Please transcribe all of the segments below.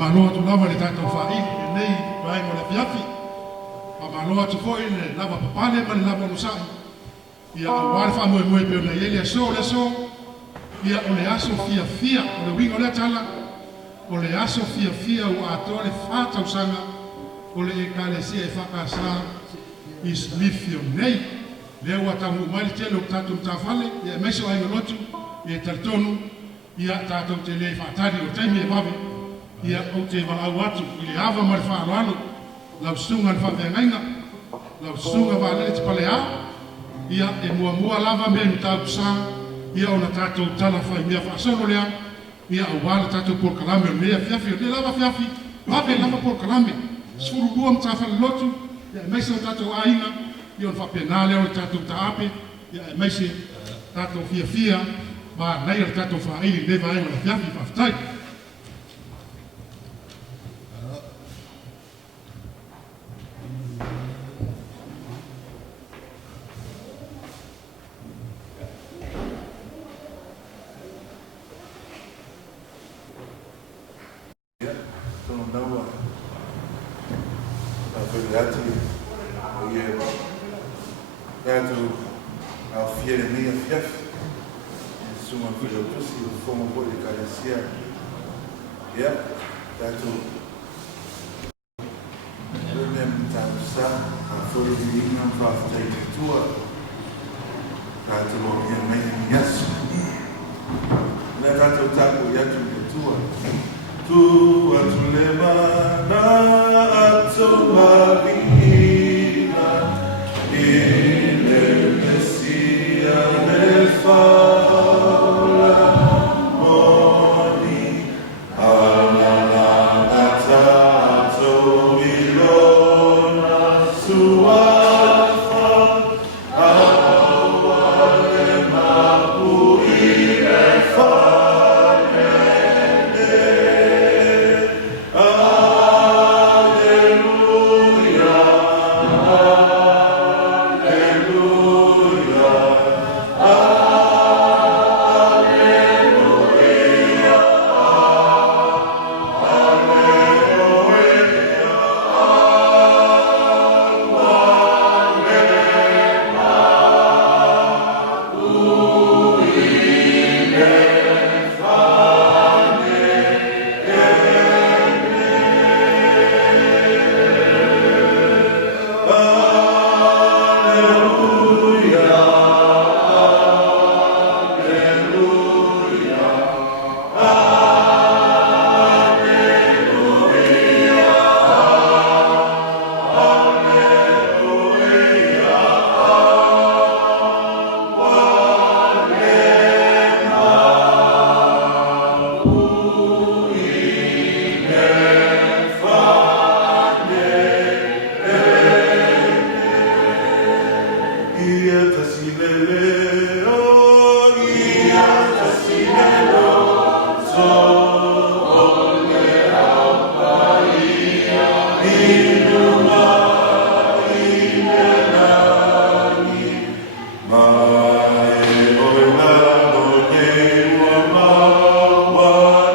Maloa tu lava le tato wha'i, nei vai mo le fiafi. Maloa tu foi le lava papale, ma le lava musai. Ia aware wha moe moe peo na iele so le so. Ia o le aso fia fia, o le wingo le tala. O le aso fia fia u atoa le whātau sanga. O le e kalesia e whakasa is lifio nei. Leo wa tamu mai tele tato mtafale, ia meso ai ngolotu, ia tartonu, ia tato te le whaatari o taimi e wawe. Ia o te wa'au atu, i le awa mare whaaroano, lau sunga le whawengainga, lau sunga wa lele te pale au, ia e mua lava mea mi tau psa, ia o na tatou tala whai mea whaasono lea, ia au wala tatou por kalame o mea fiafi, o le lava fiafi, wawe lava por kalame, sfuru bua mtafale lotu, ia e meise o tatou ainga, ia o whapenale o le tatou taape, ia e meise tatou fia, ma nei o tatou whaeili, ne vai o le fiafi whaftai.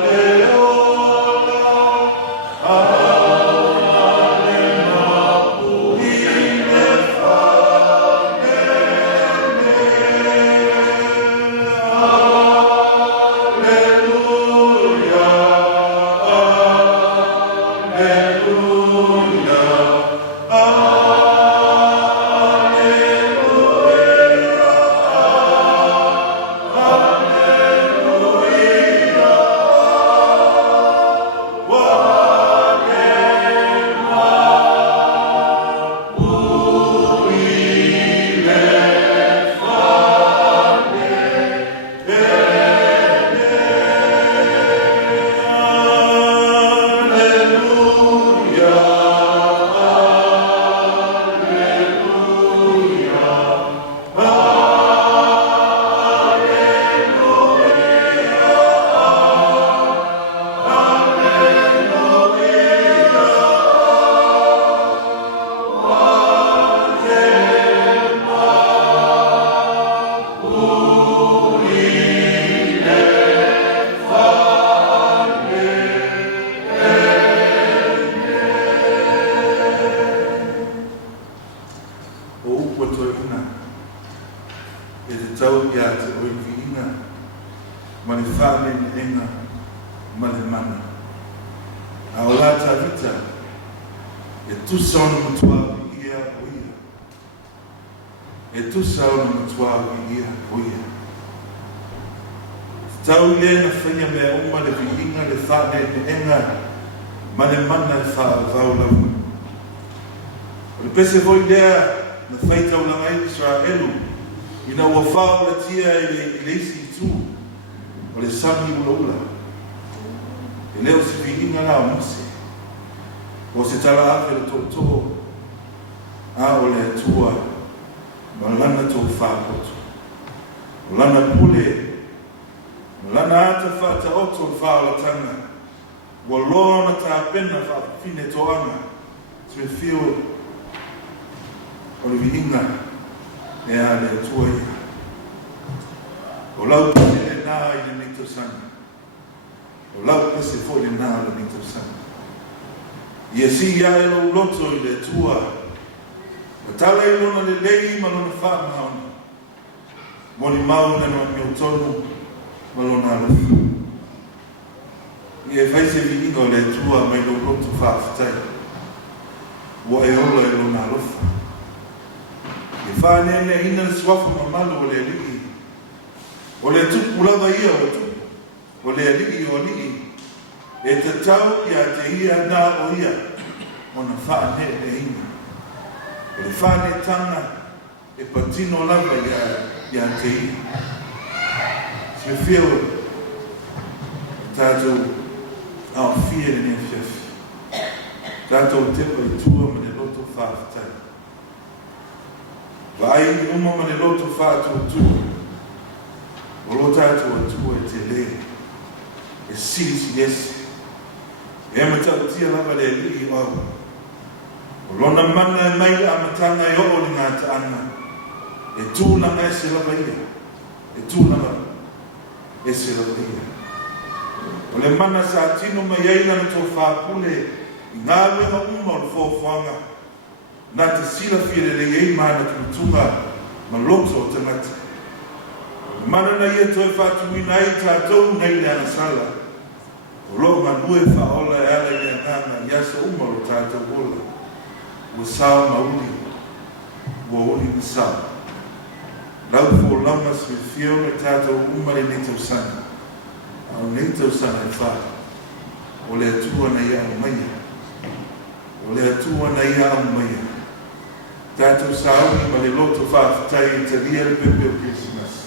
Leo ngata vita e tusa ona matua ia oia e tusa ona matua ia oia tau le na whaia mea uma le viinga le whane ne enga ma le mana le wha vau lau o le pese voi lea na whaitau langa i Israelu ina ua whao la tia i le isi i tū o le sami ula ula e leo se viinga la o muse o se tala afe le tō a o le atua ma lana tō whakoto o lana pule o lana ata whata oto o whaolatanga ua loa na tā pena whapine toanga se fio o le viinga e a le atua ia o lau pese le nā i le nito sanga o lau pese fo le nā le nito sanga ia si ia e lau loto i le atua o tala i lona le lei ma lona wha maona mo ni mauna no mi utonu ma lona alofa ia e whaise viinga o le atua mai lau loto whaafitai ua e ola e lona alofa e whanene ina le suafa mamalu o le alii o le tupu lava ia o tupu o le alii o alii e tatau ia te ia nā o ia o na whanene le ina o le whane tanga e patino lava ia te ia se whio tātou au fia le nea fiafi tātou tepa i tua ma le loto whaafitai vai uma ma le loto whātua o lo tātou atua e te le e sisi esi e matau tia lava le alii o au o lona mana e mai a matanga e o ni ngata ana e tūnanga e se lava ia e tūnanga e se lava ia o le mana sa tino mai aina na tō whāpule i ngā wenga uma o le fōwhanga nā te sila fia le ei mana tumutunga ma loto o tangata mana na ia toi whātuina i tātou nei le anasala o lo manue whaola e ala i anganga i asa uma o tātou ola ua sao mauli ua oli ni sao lau fō lama se fio me tātou uma le nei tausana au nei tausana e wha o le atua na ia au maia o le atua na ia au maia tātou sauni ma le loto whaafitai i te ria le pepe o Christmas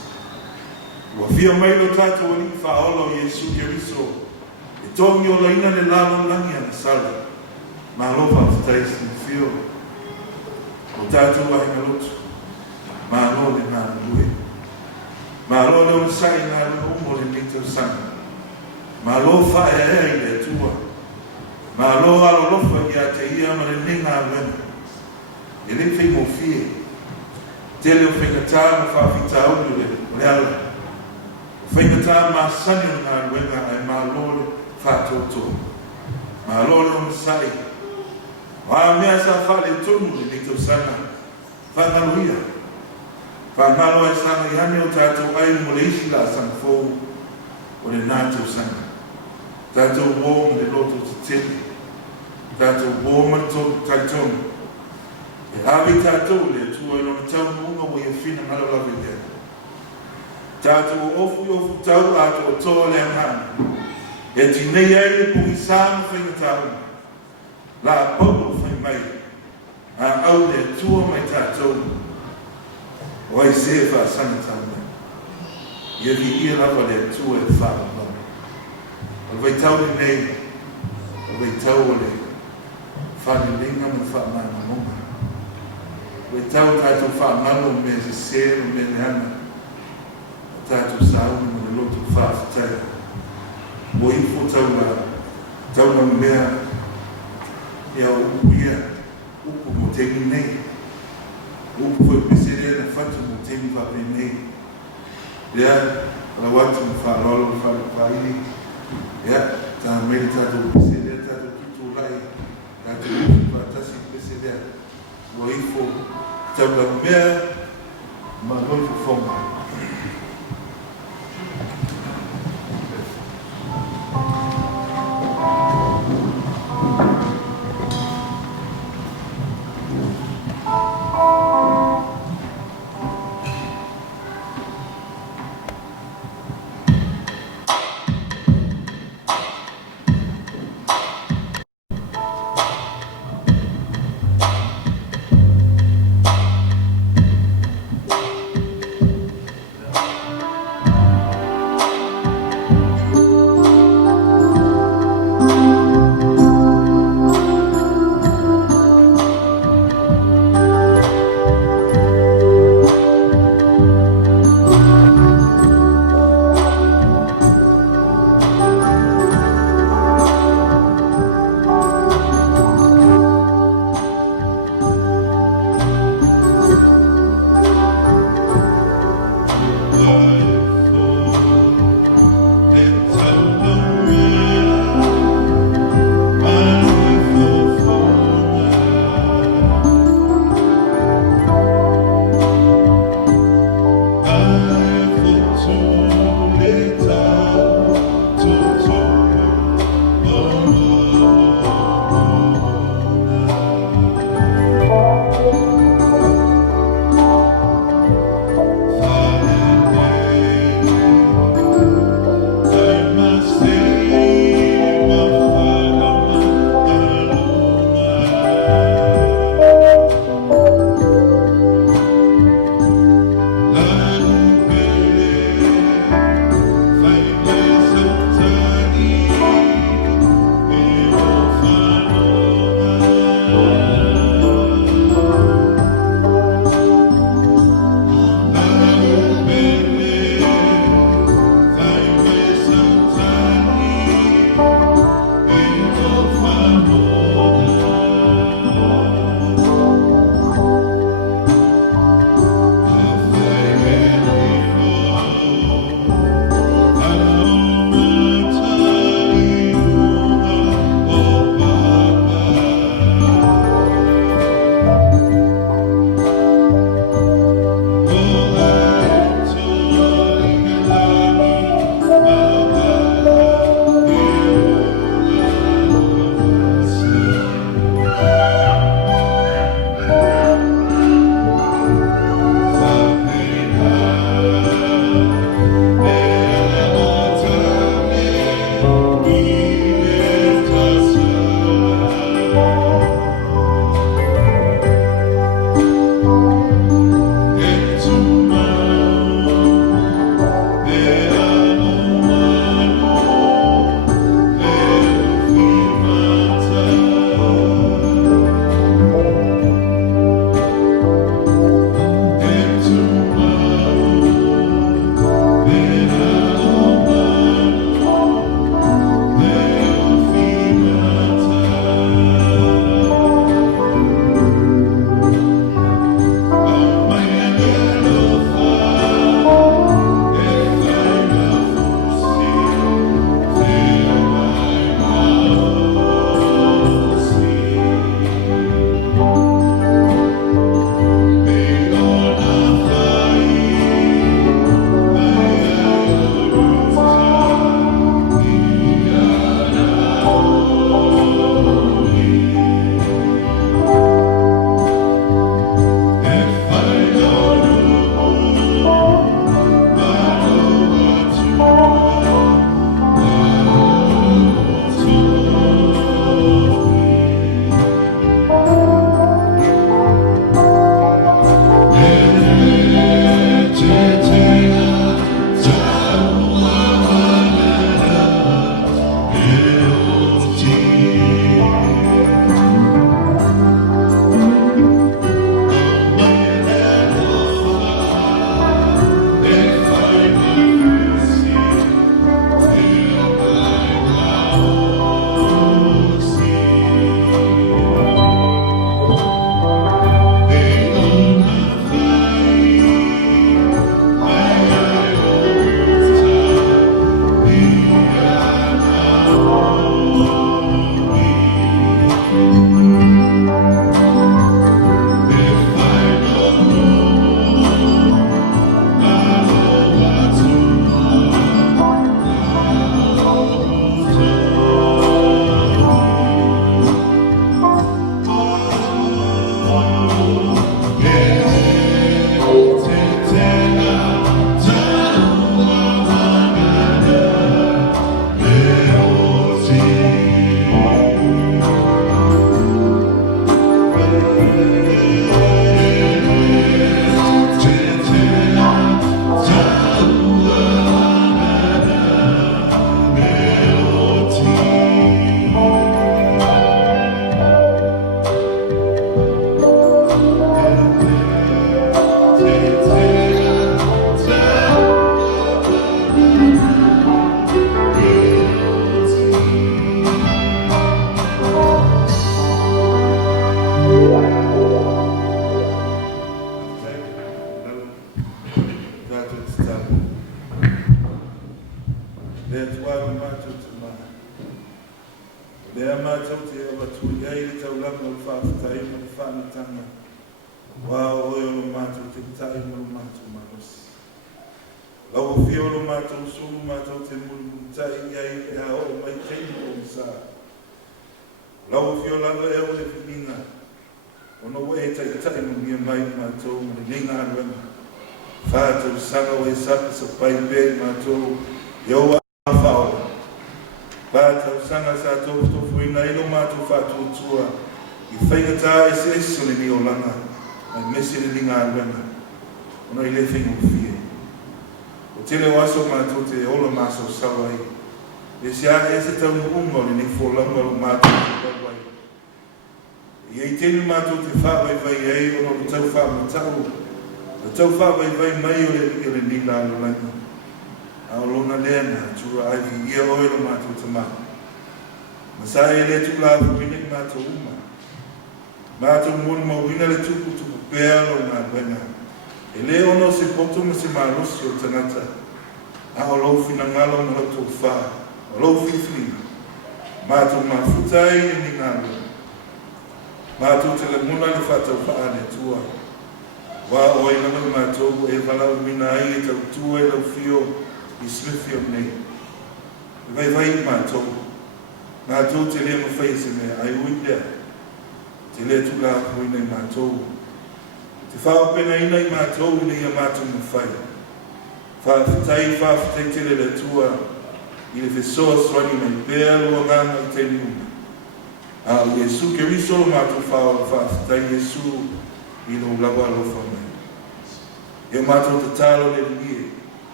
ua fia mai lo tātou ali whaola o Iesu Keriso e tongi o laina le lalo langi ana sala ma lo whaafitai si fio o tātou ahinga lotu ma lo le ngā lue ma lo le unsai ngā lue umo le mitau sanga ma lo whae ea i le atua ma lo alo lofa i a te ia ma le nenga wena e le whai mo fie te leo whaingatā ma whaafita aulu le ala whaingatā ma sani o ngā luenga ai ma lo le whātoto ma lo le unsai wa mea sa whale tonu le mitau sanga whangaluia whanalo e sanga i hane o tātou ai mo le isi la sang fōu o le nātou sanga tātou wō mo le loto te tene tātou wō mo le tō taitonu e hawi tātou le tua i lona tau munga mo i whina ngalo lawe lea tātou ofu tau ato o tō le angana e tinei ai le pungi sāma whainga tāu la polo whai mai a au le tua mai tātou o ai se wha sanga tāu mai ia ki ia lava le tua e wha mai o vai tau le nei o vai tau o le whani linga ma wha mai ma monga o tau tātou whaamalo me se sero me le hana tātou sauni mo le loto whaafitai o ifo tau na mea ia upu ia upu mo temi nei upu foi peserea na fatu mo temi vape nei ia la watu mo whaalolo whaili ia tā meri tātou peserea tātou tutu lai tātou upu whatasi peserea o ifo tau na mea ma loto fonga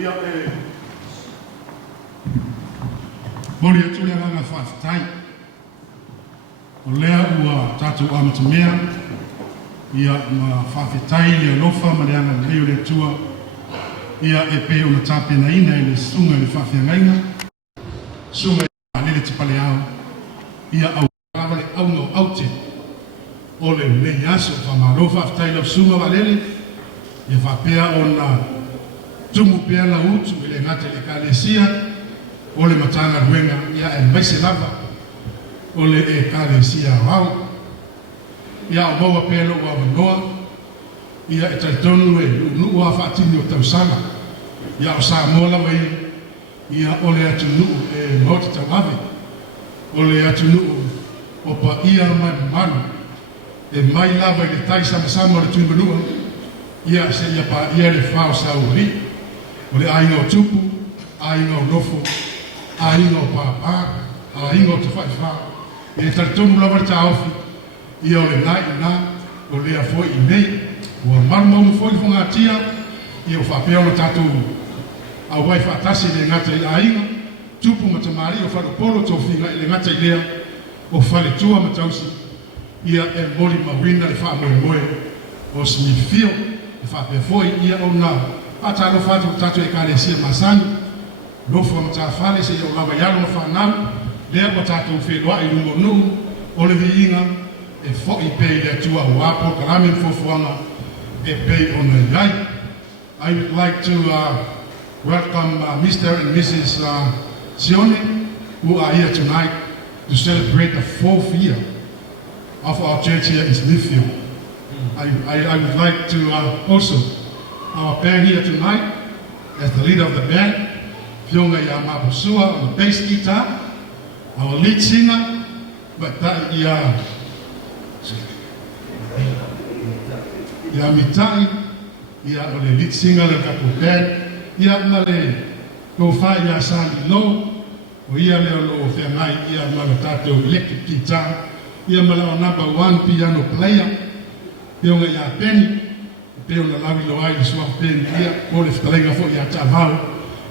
Ia mori atu lea nganga whaafitai. O lea ua tātou amatamea. Ia ma whaafitai lea lofa ma leanga leo lea tua. Ia e pe o na tāpena ina e le sunga le whaafiangaina. Sunga e lele te pale au. Ia au rawale au no aute. O le nei aso whamaro whaafitai lau sunga wa lele. Ia whapea o na tumu pea la utu ile ngate le kalesia o le matanga ruenga ia e maise lava o le e kalesia wau ia o maua pelo wa wanoa ia e taitonu e nuu a whaatini o tausanga ia o saa mola wai ia o le atu nuu e mauti tau ave o le atu nuu o pa ia manu e mai lava i le tai sama o le tuimanua ia se ia pa ia le whao sa uri o le ainga o tupu, ainga o nofo, ainga o pāpā, ainga o te whaiwha. E taritonu lava ta ofi, ia o le nai nā, o lea foi i nei, o marumau foi i whunga tia, ia o whapea o tātou a wai whaatasi le ngata i ainga, tupu matamari o whanopolo tōwhinga i le ngata i lea, o whale tua matausi, ia e mori mawina le wha moe, o smifio, le whapea foi ia o nā, ata lo fatu tatu e kalesia masani lo fo mata fale se yo lava yalo fa na le ko tatu fe lo ai lungo nu o le vinga e fo i pe le tua wa po kalamin fo fuanga e pe on the night. I would like to welcome Mr. and Mrs. Sione, who are here tonight to celebrate the 4th year of our church here in Smithfield. I would like to also our band here tonight, as the leader of the band, Fionga Yamabusua on the bass guitar, our lead singer, Mitai, on the lead singer of the band, Male, Kofaya Sandi Lo, Leo Femai, Malatato electric guitar, Mala number 1 piano player, Fionga Yapeni, Peo na lawi lo ai swa pen ia o le ftalenga fo ia tavau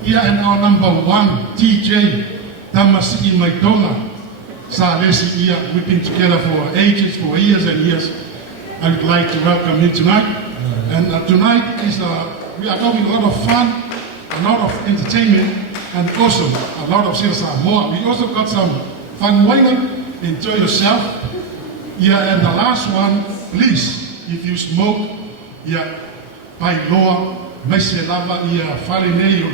ia and our number 1 TJ Tamasi Maitonga sa lesi ia we've been together for ages, for years and years. I would like to welcome him tonight. And tonight is we are having a lot of fun, a lot of entertainment, and also a lot of CSR more. We also got some fun wine. Enjoy yourself. Yeah, and the last one, please, if you smoke, ia pai loa mai se lava ia fale nei o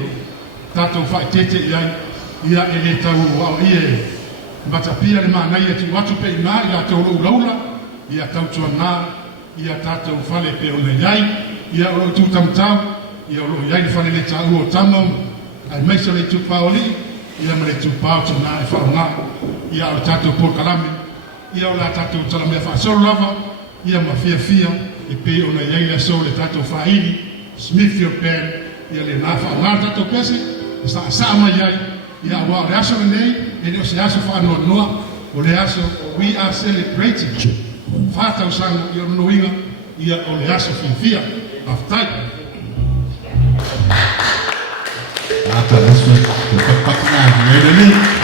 tatou whaitete ia e le tau au ia matapia le māngai atu watu pe ina ia tau laula ia tau tua nā ia tatou fale pe o le iai ia o tu tamtau ia o lo iai le fale le tau o tamau ai mai se le tu paoli ia ma le tu pao tu nā e whaunga ia o tatou por kalame ia o la tatou talamea whaasoro lava ia ma fia e pe ona iai la so le tatou whaili Smithfield Band ia le nā whaunga tatou pese sa mai iai ia wa le aso le nei e le o se aso whaanoa noa o le aso we are celebrating whātau sango i o noinga ia o le aso whiwhia aftai Ata aso te whakpakuna nere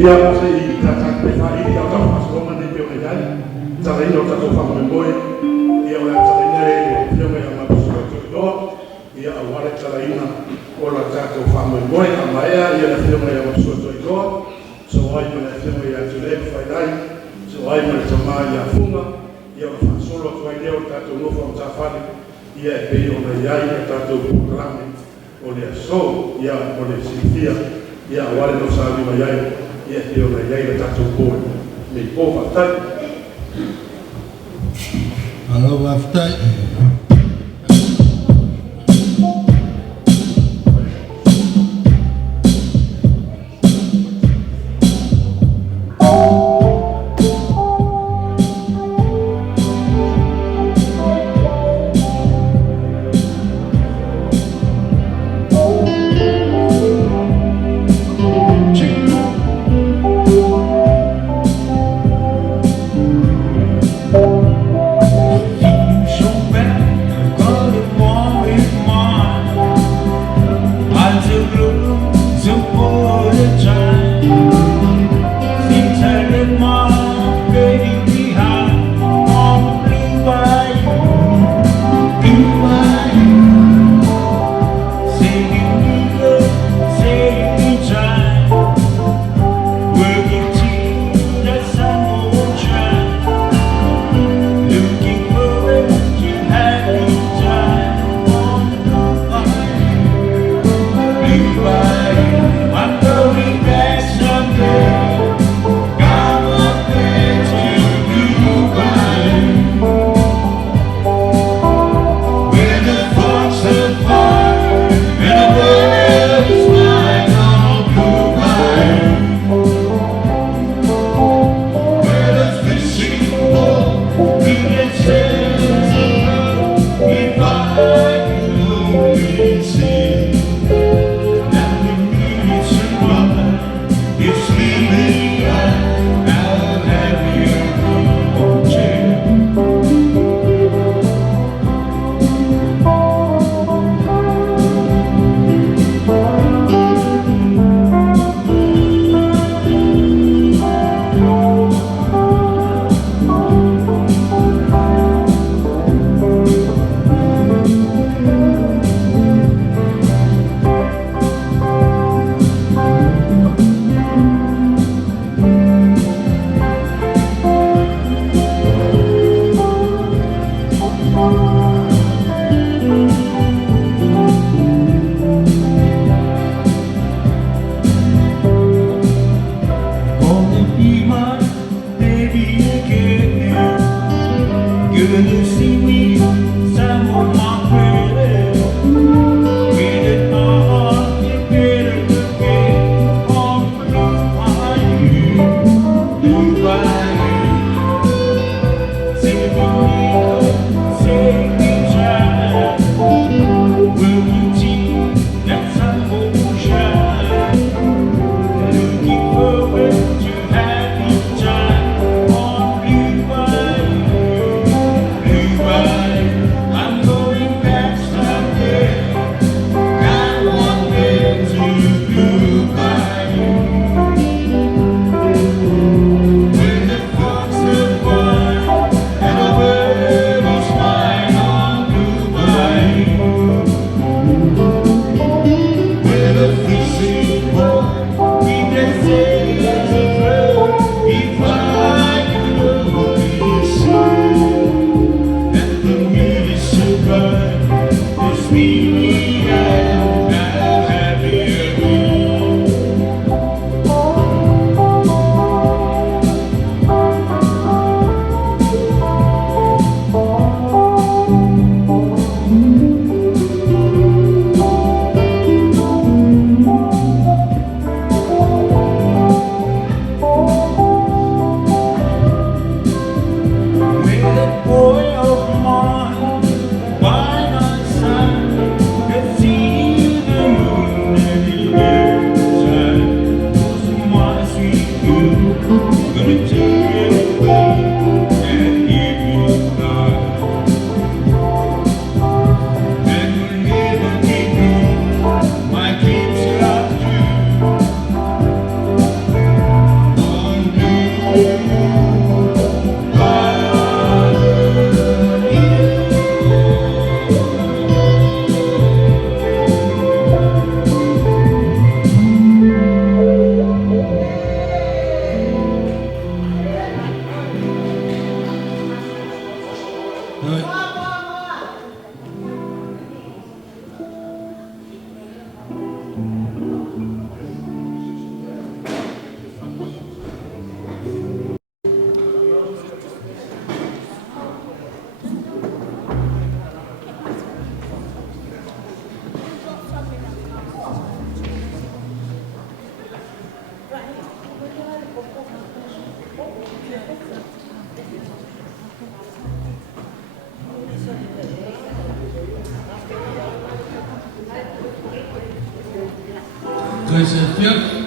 ia o se i tatak pe whaili au tau masoloma nei peo nei ai taraina o tatou whamamoe ia o ea taraina e whionga ia mapusua toiloa ia au wale taraina o la tatou whamamoe a maea ia le whionga ia mapusua toiloa so ai ma le whionga ia tulep whailai so ai ma le tama ia funga ia o la whasolo atu ai leo tatou nofo am tawhane ia e pei o nei ai e tatou pukalame o le aso ia o le sifia ia o wale no sa mai ai ia te ona iai la tatou pōi nei pō whaatai. Alo whaatai. Fiat.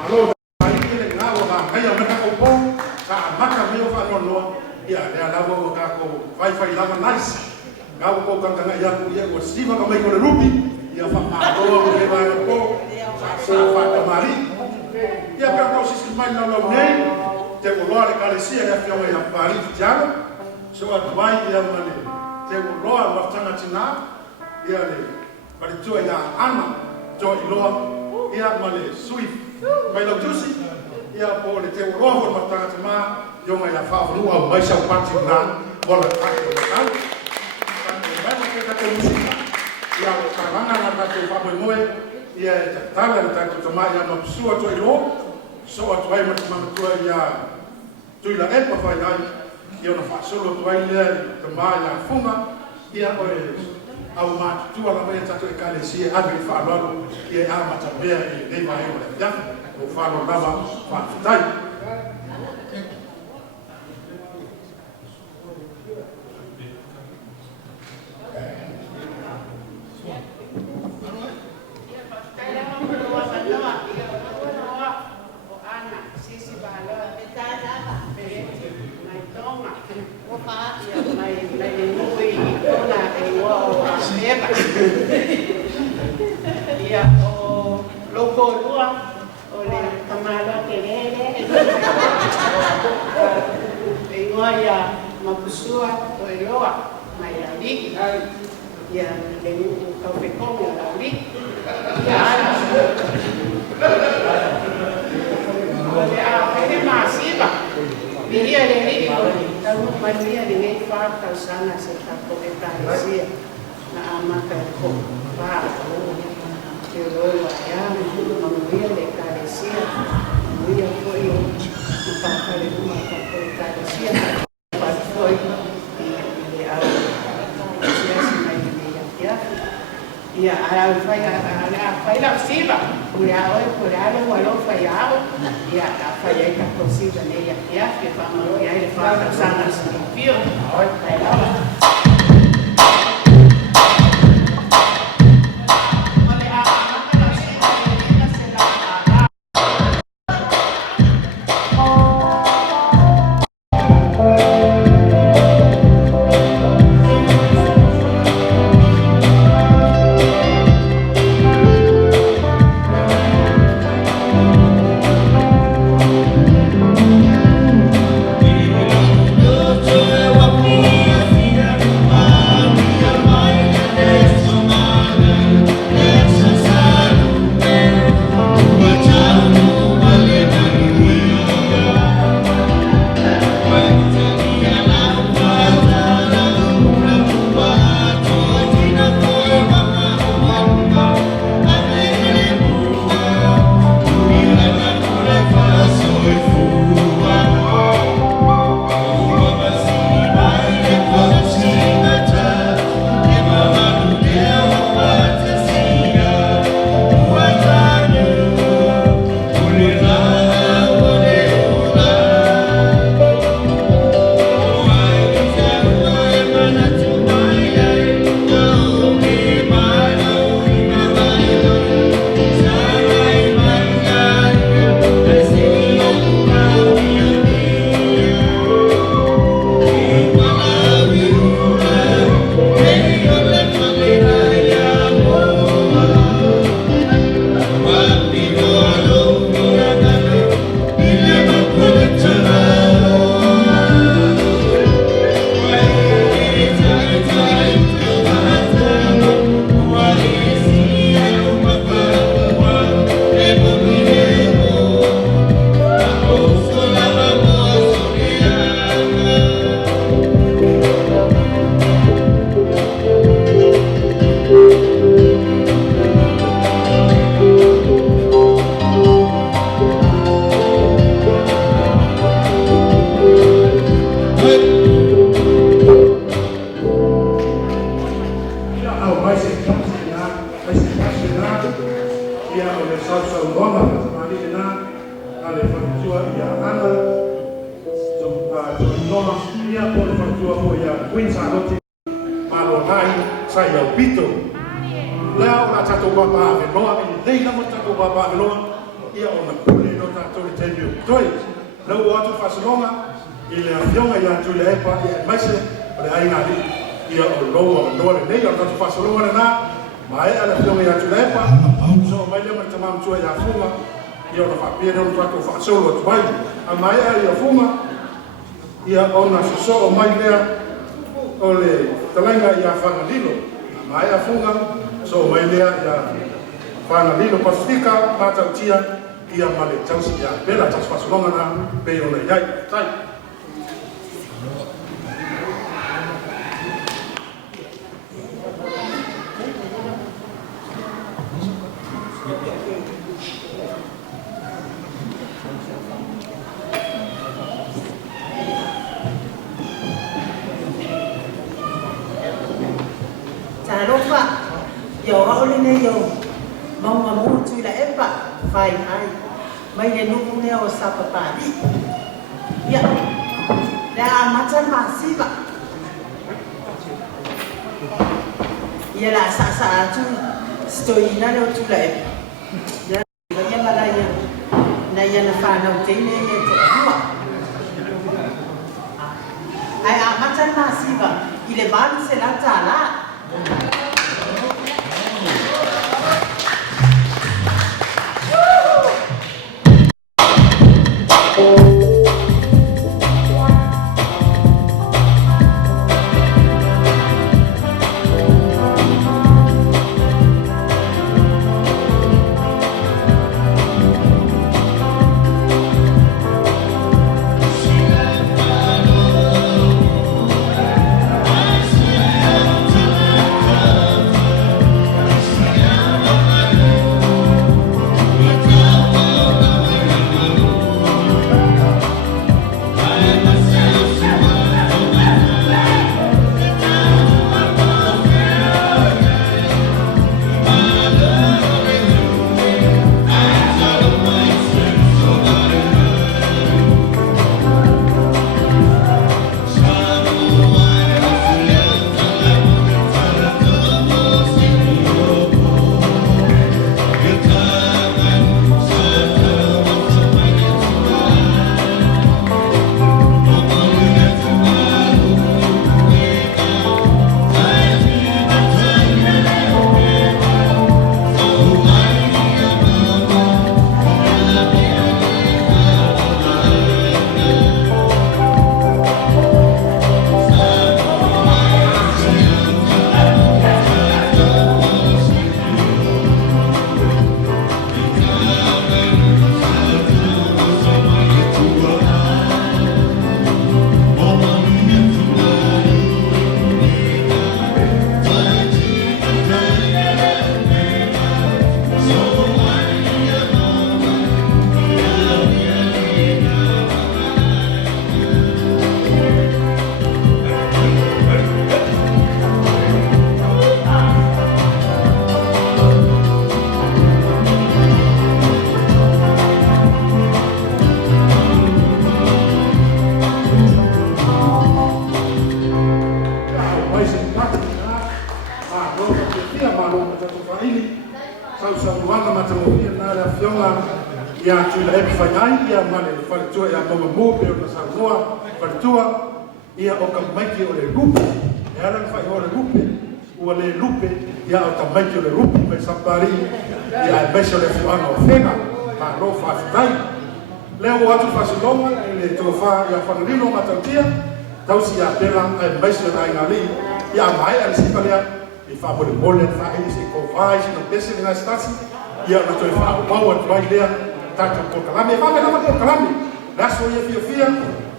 Malo ai ile na wa ba ai ma ka ko ka maka me fa no ia le ala wa ka ko vai fai lava nice ga ko ka ya ku ia ko siva ka mai ko rupi ia fa ma ko le va ko sa fa ta mari ia ka ko si mai na lo nei te ko lo le ka le sia ia fiona ia pari tiano so vai ia male te ko lo wa tanga tina ia le pari tu ia ana jo i lo ia male sui mai lo jusi ia po le te ko lo wa tanga tina yo mai la fa lua mai sa pati na bola pati na kan mai ka música ia o karanga na ka te fa mo ia tala ta ko mai ya no sua to ilo so at vai mo tu ia tu la e pa fa ia ia no fa solo tu ai le te mai ya funga ia o au ma tu ala mai ta to e kale si a vi fa lo ia ama ta be e nei vai o ya o fa lo lava fa tai Iya, o logo lua, o le kamalo kelele. Ingoa ya mapusua o eloa, mai ali. Ya le kaupekong ya ali. Ya ala. O le masiba. Bilia le ni ko, tamu maria ni ngai fa ka sana se ta ko eta sia. Na amaka ko pa o ke lo ya mamuia le carecia mamuia foi o pa le uma pa ko carecia pa foi e a sia se mai ya fai la siba ya oi por algo walo fai algo ya fai ka cosida ne ya que vamos ya ele faz as sanas no fio oi vai lá Leo na tato baba veloa, nei na tato baba veloa, ia ona pule no tātou i teimi o toi. Nau o atu whasalonga, i le awhionga i atu le epa i e maise o le ainga li. Ia o loa o noa le nei, o tātou whasalonga le nā, ma e ala awhionga i atu le epa, so mai leo mai tamamu tua i a funga, ia o na whapia neu tātou whasolo atu mai, a mai e i a funga, ia o na soso o mai lea, o le talenga i a whangalilo, a mai a funga, so mai lea i a whangalilo Pasifika, mātau tia, ia male tausi ia pela tausi whasalonga na pe o nei iai tai. Tarofa, yo haole ne yo, maunga mutu la epa, fai hai. Mai le nuku ne o sapapari. Ia, le a mata masiva. Ia la sasa atu, stoina le o tula epa. Ia, ia mala ia, na ia na whanau teine ia te anua. Ai a mata masiva, i le vali se la tala. ia tula e whangai ia mane whaletua ia maua mō peo na Samoa whaletua ia o ka maiki o le rupe e ala whai o le rupe ua le lupe ia o ka maiki o le rupe mai sapari ia e mese o le whianga o whenga ma ro whawhitai leo o atu whasilonga e le tō wha ia whanarino matautia tausi ia pela e mese o rai ngari ia mai ale sipalea i whapore mole whae se ko whae si no pese ni ngai stasi ia na toi wha mau atu ai lea tato ko kalame fa pena ko kalame laso ia fia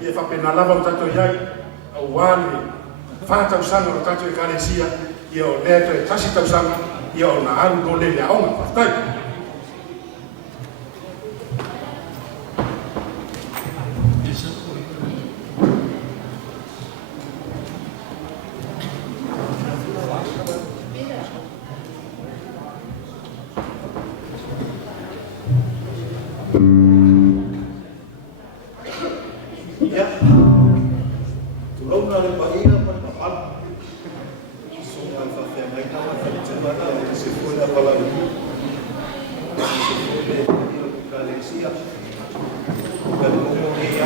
ia fa pena lava tato iai au wale fa ta usanga tato e kalesia ia o leto e tasi ta usanga ia o na aru do le aonga fa tai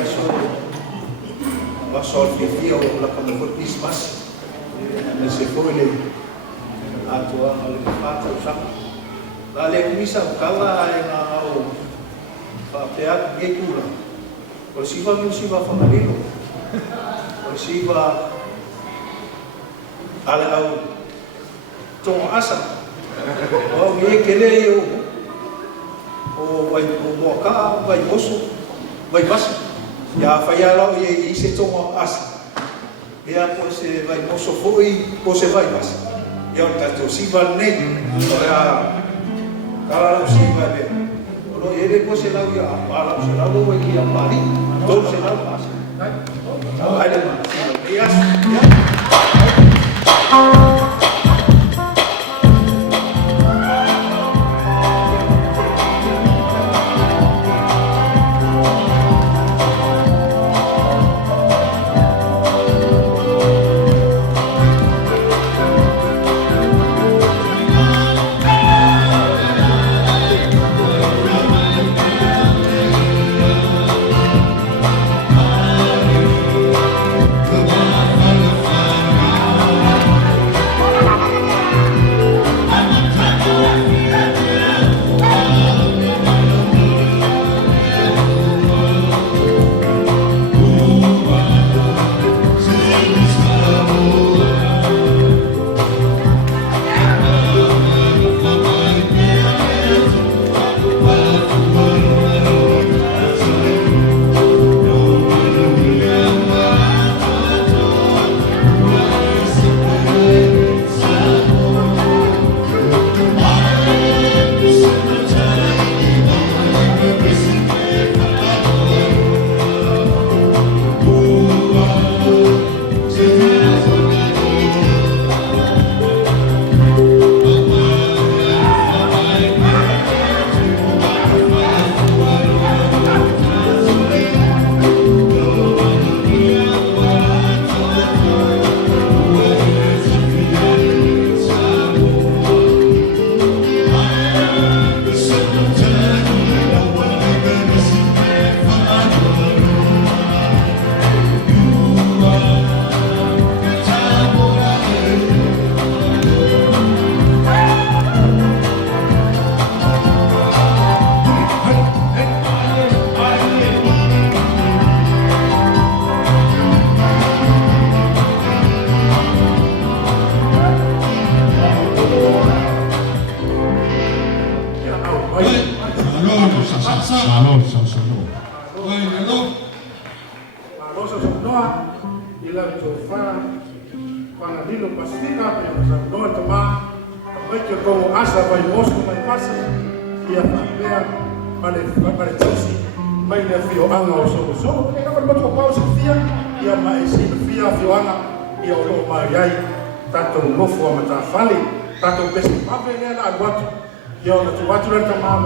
so wasol fifia o la kama for Christmas na se foi le atua ale fata o sa la le misa kala e na o pa peat gekula o siva famalino o siva ale au tongo asa o me kele yo o vai o ka vai oso vai basa ya faya la e se tongo asa ya po se vai oso foi o se vai basa ya o tato siva nei o ya kala siva be o ele ko se la ya ala se la o ya pari to se la basa ai ma ya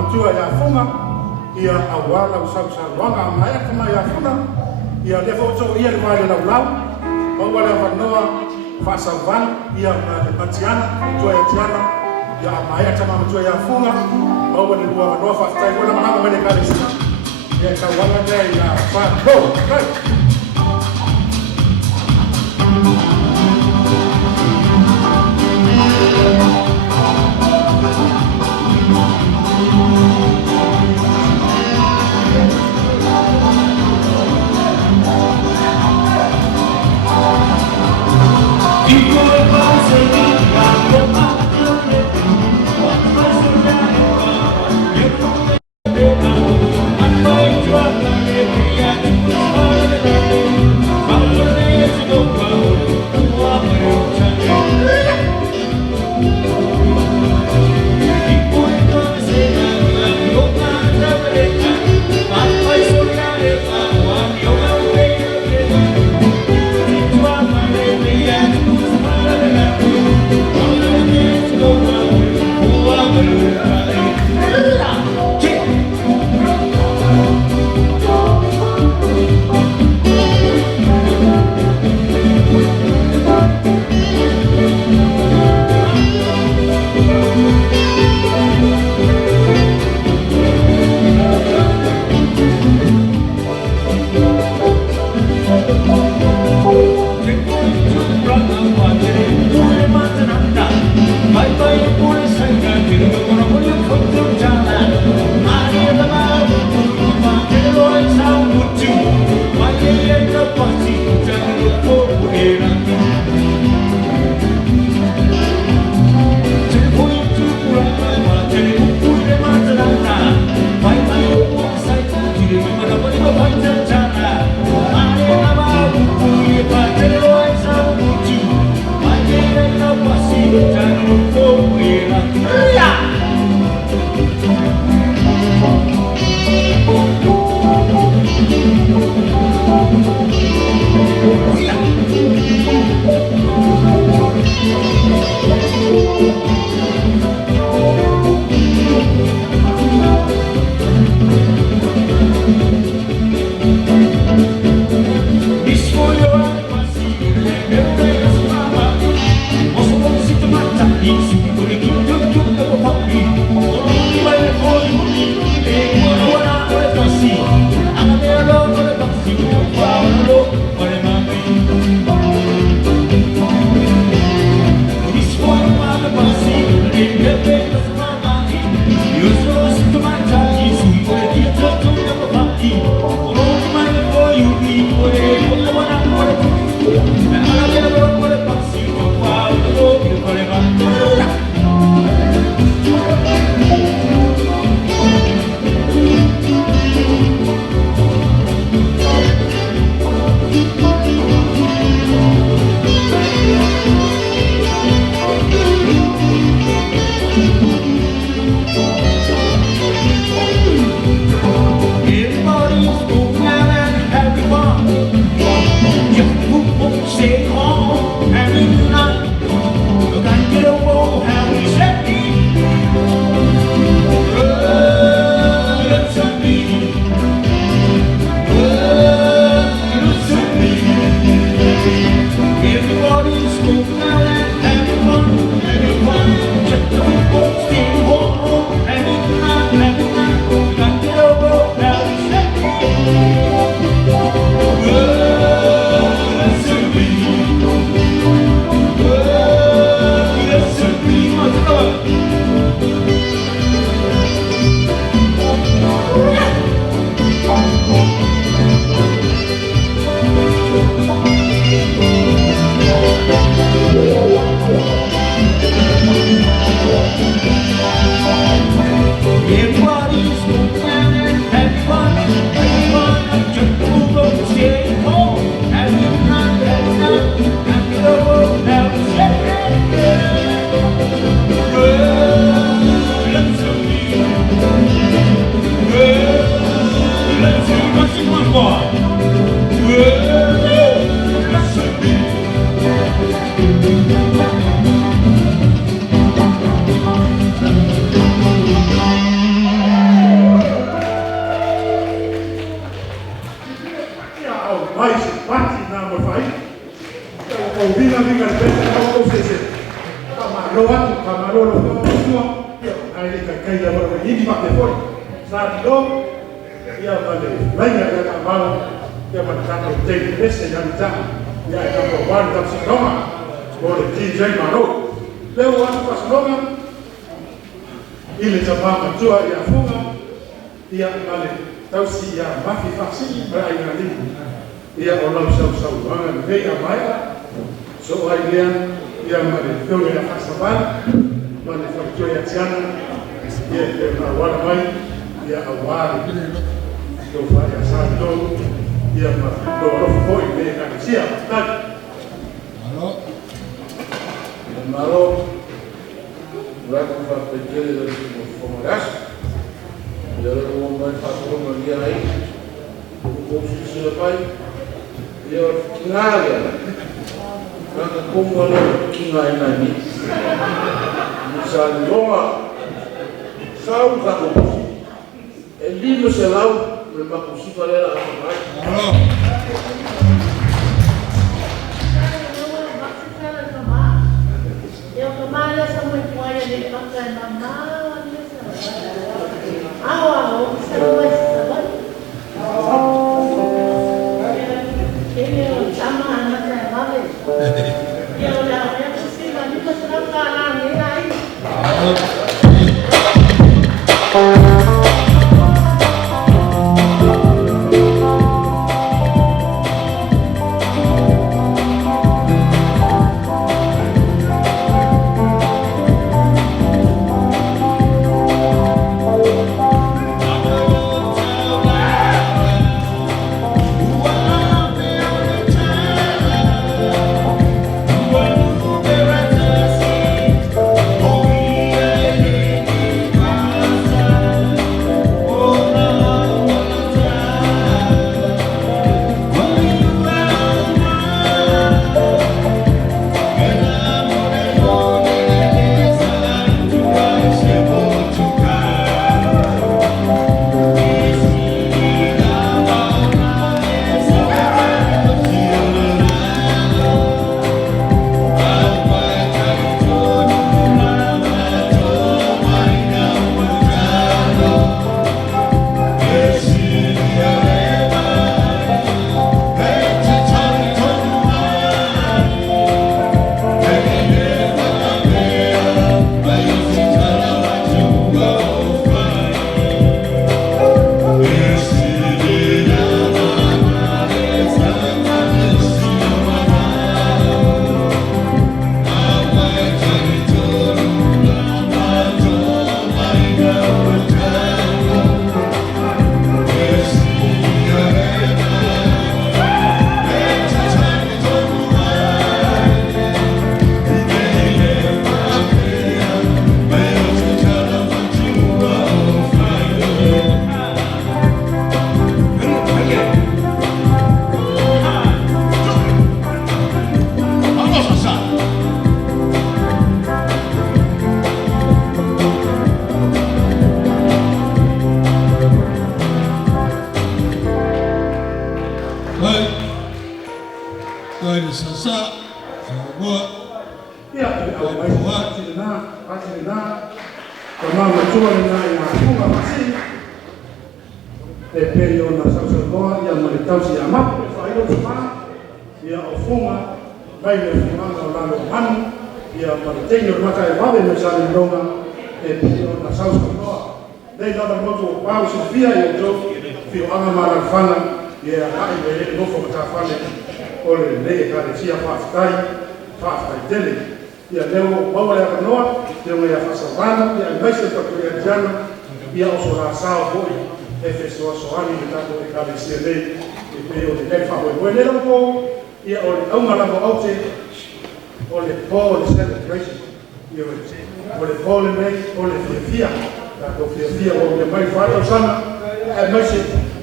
matua ya funga ia awala usabsa wanga maya kama ya funga ia levo to ia le la lau o wala vanoa fasa van ia matiana to ya tiana ya maya kama matua ya funga o wala lua vanoa fasa tai wala mama mele kale ya kawala dai ya fa go right. I'm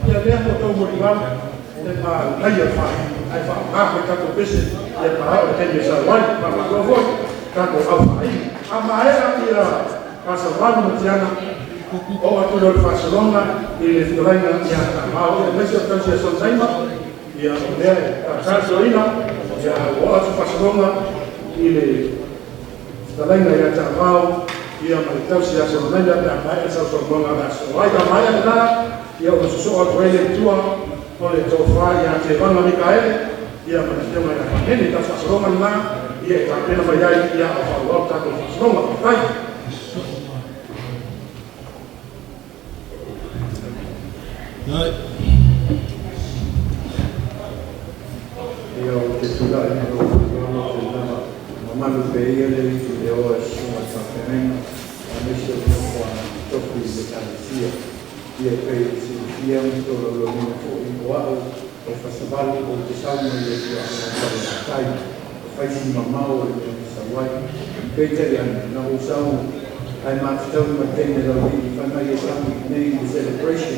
ia lea mo tau mo limana e pa lai a wha ai wha kāko kako pese e pa hao te me sa wai pa ma kua hoi kako au whai a maera ia kasa wanu mo tiana o atu lor whasalonga i le whiolaina ia ka mao ia mesi o tausi a son taima ia o lea ka kāsoina ia o atu whasalonga i le whiolaina ia ka mao ia mai tausi a son taima ia mai a sau son monga raso ai ka mai a nara ia o so o tuele tua o le tofa ia te vanga Mikaele ia mai te mai a nene ta whasalonga na ia ka pena mai ai ia o whauau tako whasalonga tai Right. Ia o te tula e no te lama mamanu pe ia le i le oa suma whawhenga a mesi o kua toku i le kalesia ia pei si ia mi toro lo mina ko i moao o whasavali o te sauna i le tua a wale a tai o whaisi mamau e le sawai pei teri ane na o sau ai mātitau ma tēne lau i whanai e samu i nei i celebration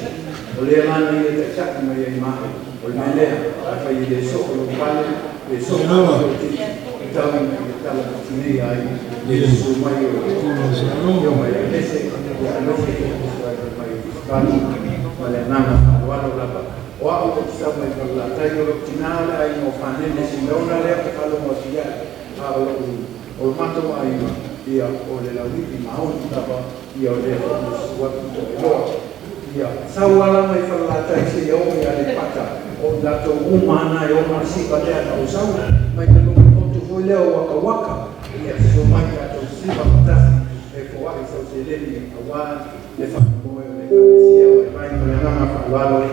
o lea lana i te chaka mai ai mahi o le melea a whai i le soko lo pale le soko lo te tau i te tala patinei ai le su mai o mai a lese i a lese i a mai i whanu ma le nana whanu lapa o a o te tau mai wala tai o lo tinale ai mo whanene si leona lea te kalo mo tia a o mato ai ia o le lauriti maoni tapa ia o le watu to e loa ia sauala mai whalatai se o ia le pata o dato umana e o marsipa lea na o sau mai na nunga potu foi leo waka waka ia so mai dato sipa patasi e koa i sau se leni e kawa le whakamoe o le kalesia o e mai mai anana whalalo e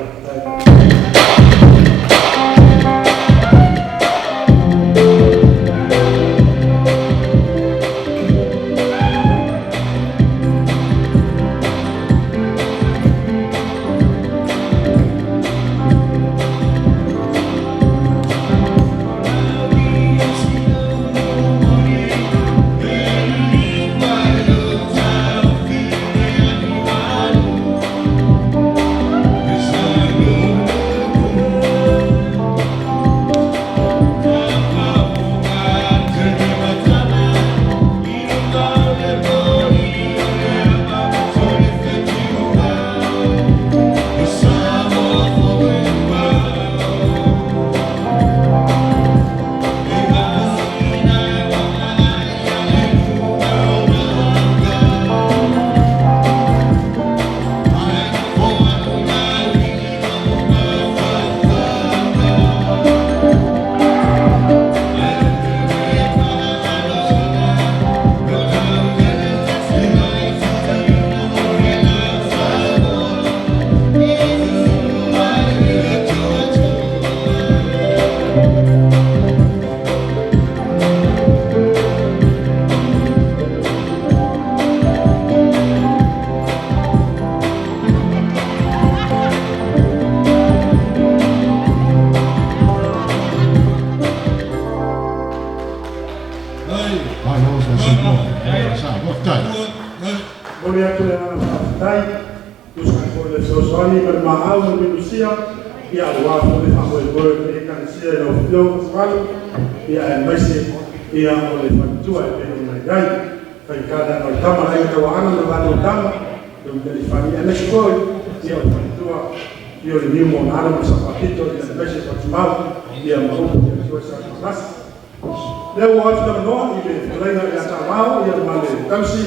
Leo o atu tama noa i le whalaina i a tāwao i a male tausi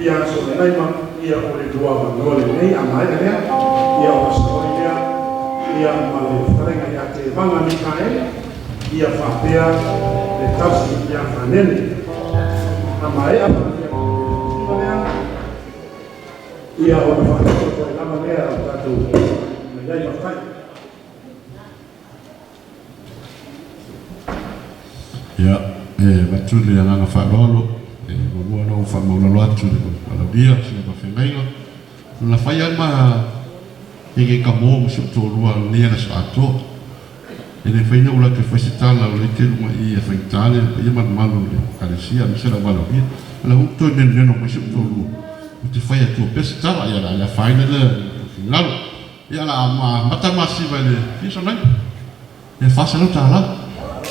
i a so le naima i a o le tua wanoa le nei a mai lea i a o astori lea i a male whalaina i a te wanga Mikaele i a whapea le tausi i a whanene a mai a whanea i a o le whanea i a lama lea o tatu me iai mawhai. Ya, batule yang anga whaarolo, mua no whamaulalo atu le palauria, sila pawhengainga. La whaia ma hege ka mō msio tōrua nea na sa ato. E ne whaina ula ke whaisitala o le te runga i e whaitale, ia man malu le kalesia, misera walauria. La hukto e neno msio tōrua. O te whaia tō pesitala, ia la whaina le whinalo. ia la mata masi vai le fisa nai e fasa no tala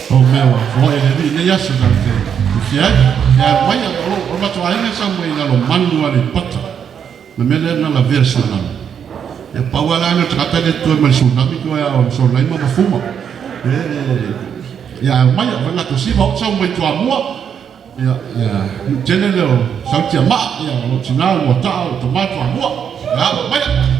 o meu o ele ni yasu da te fia ya mai o mato ai ne sa mai na lo manu ali pata me mele na la versa na e pawala no trata de tu mal tsunami ko ya o so nai ma fuma ya mai va la tosi va o mai tu amua ya general sauti ma ya o tinal mo ta o tomato amua ya mai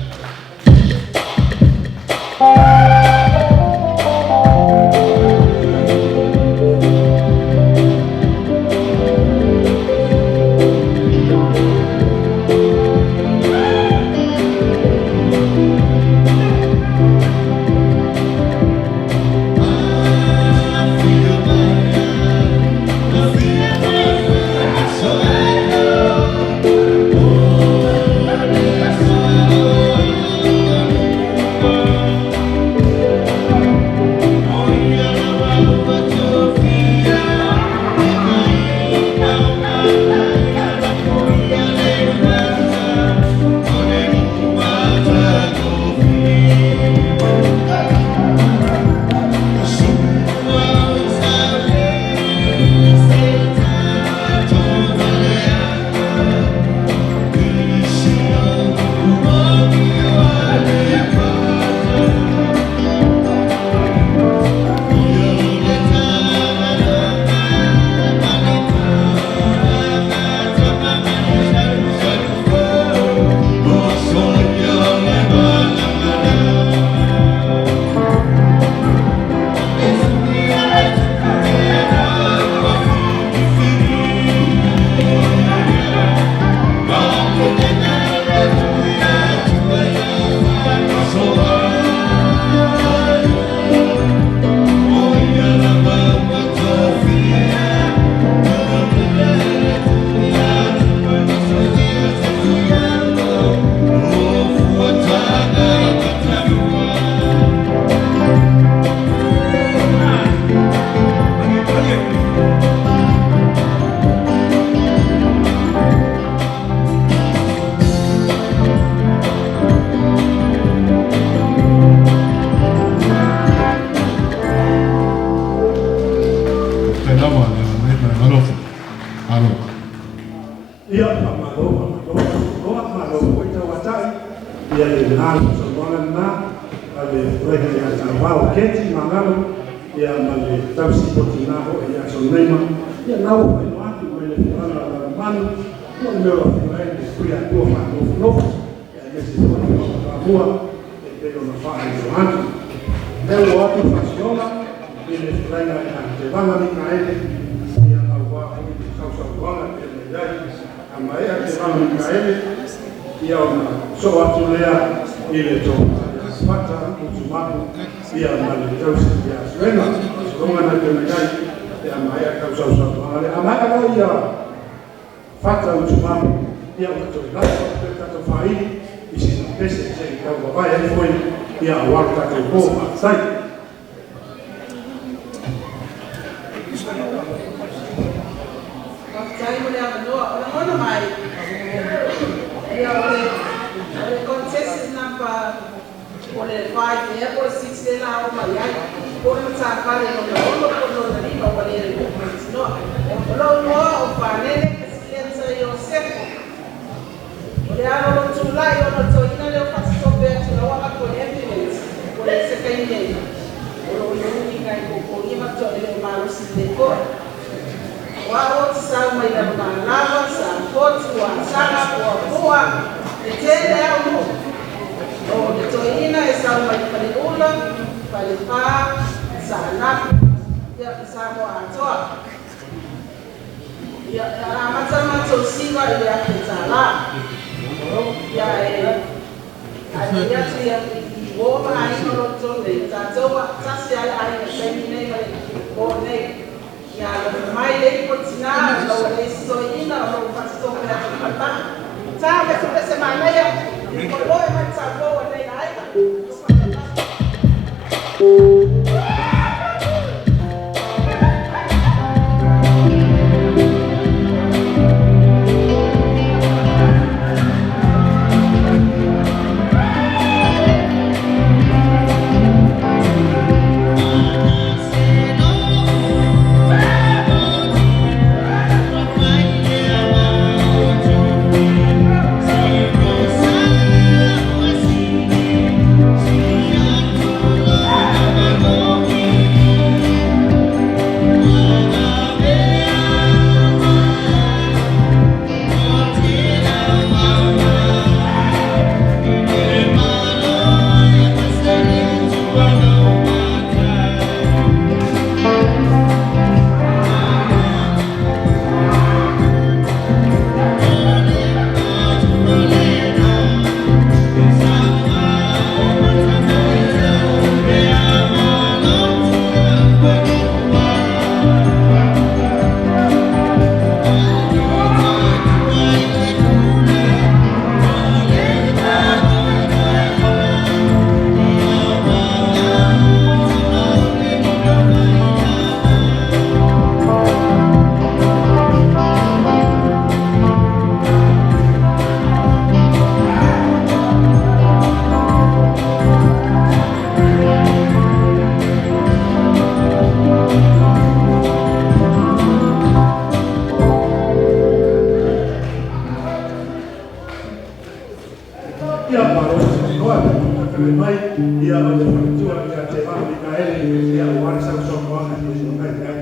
le whakatua ia te wā Mikaeli ia wāre sa usoko ana i te kai kai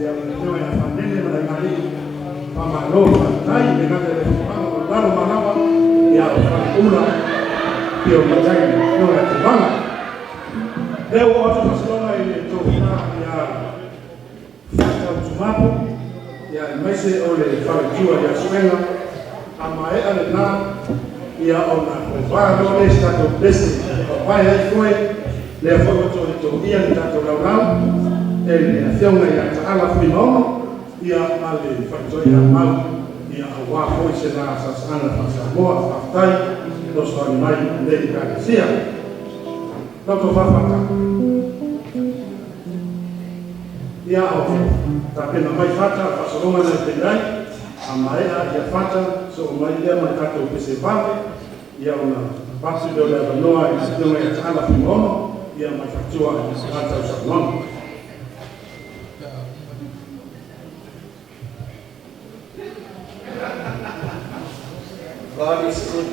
ia whakatua ia whanene mana ngari whamalo whatai me ngate le whakanga o laro manawa ia o whakula ki o matai no ia te wanga leo o atu Barcelona i le tōhina ia whakau tumapu ia maise o le whakatua ia suenga a mai ale nā ia ona whāro le stato blessing pai ai koe le whakato i tō ia ni tato laulau e le whionga ia taala whinono ia a le whakato ia mau ia a wā hoi se nā sasana whakasamoa whakatai no swani mai le i kāresia Noto whawhata ia o ta pena mai whata whasaronga na penai a mai a ia whata so mai lea mai kato pese pāne ia ona pasi do le noa i se tōnga i tāla whimono ia mai whatua i se hata usa nono. God is good.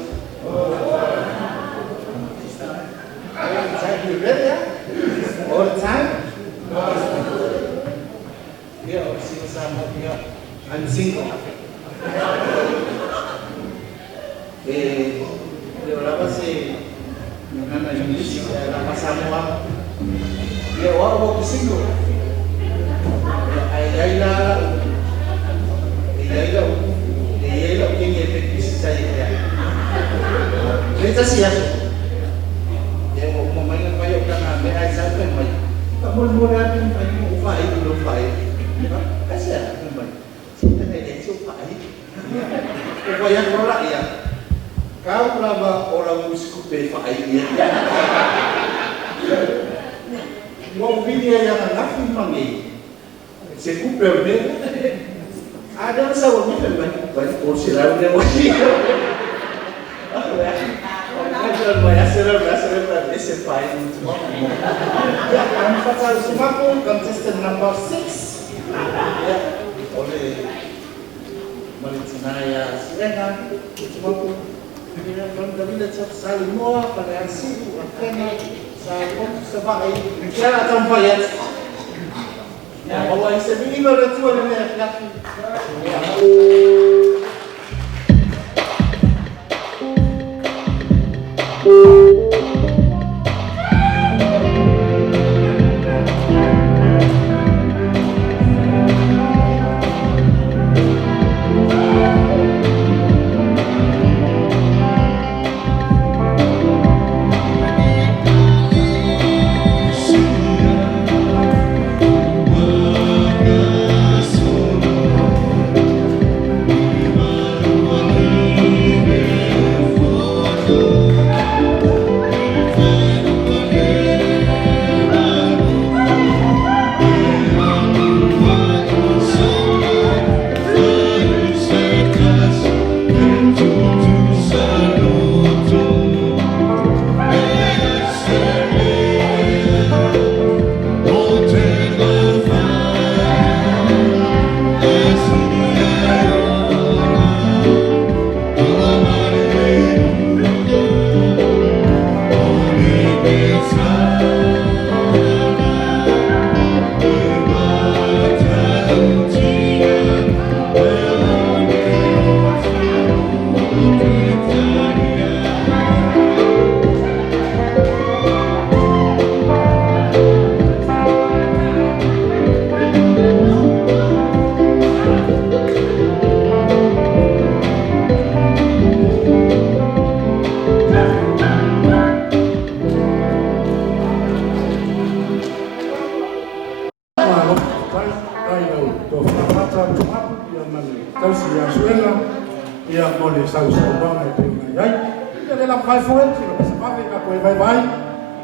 You ready? All the time? Yeah, I'll sing some here. I'm single. Berapa sih? Mana Inggris? Lama Samoa. Dia orang single. Ayla, dia quem é que precisa ir? Kita siapa? Mamãe não vai olhar na minha casa, mãe. Tá bom, morar não vai, não vai. É certo, mãe. Você tem ideia seu pai? Eu vou ir agora ia. Kau lama orang musik pai ia. Mau video yang nak mangi. Se kupel ne. Ada sawo ni banyak kursi lalu dia wajib. Esse pai muito bom. Vamos fazer o sumaco, contestant number 6. Olha, Malitinaya, Serena, sumaco. Vamos dar vida de Salimoa, para a Sigo, a Kene, Salimoa, Sabai, que ela está falhando. Olha, esse menino da tua, né?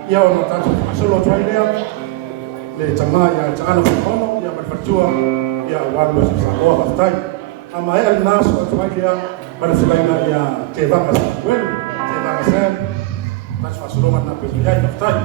ia ona tatu asolo trailea le tamaya taala kono ia malfatua ia walo sa o baftai ama el naso trailea para filaina ia te vanga well te vanga sen mas fasolo na pesuia baftai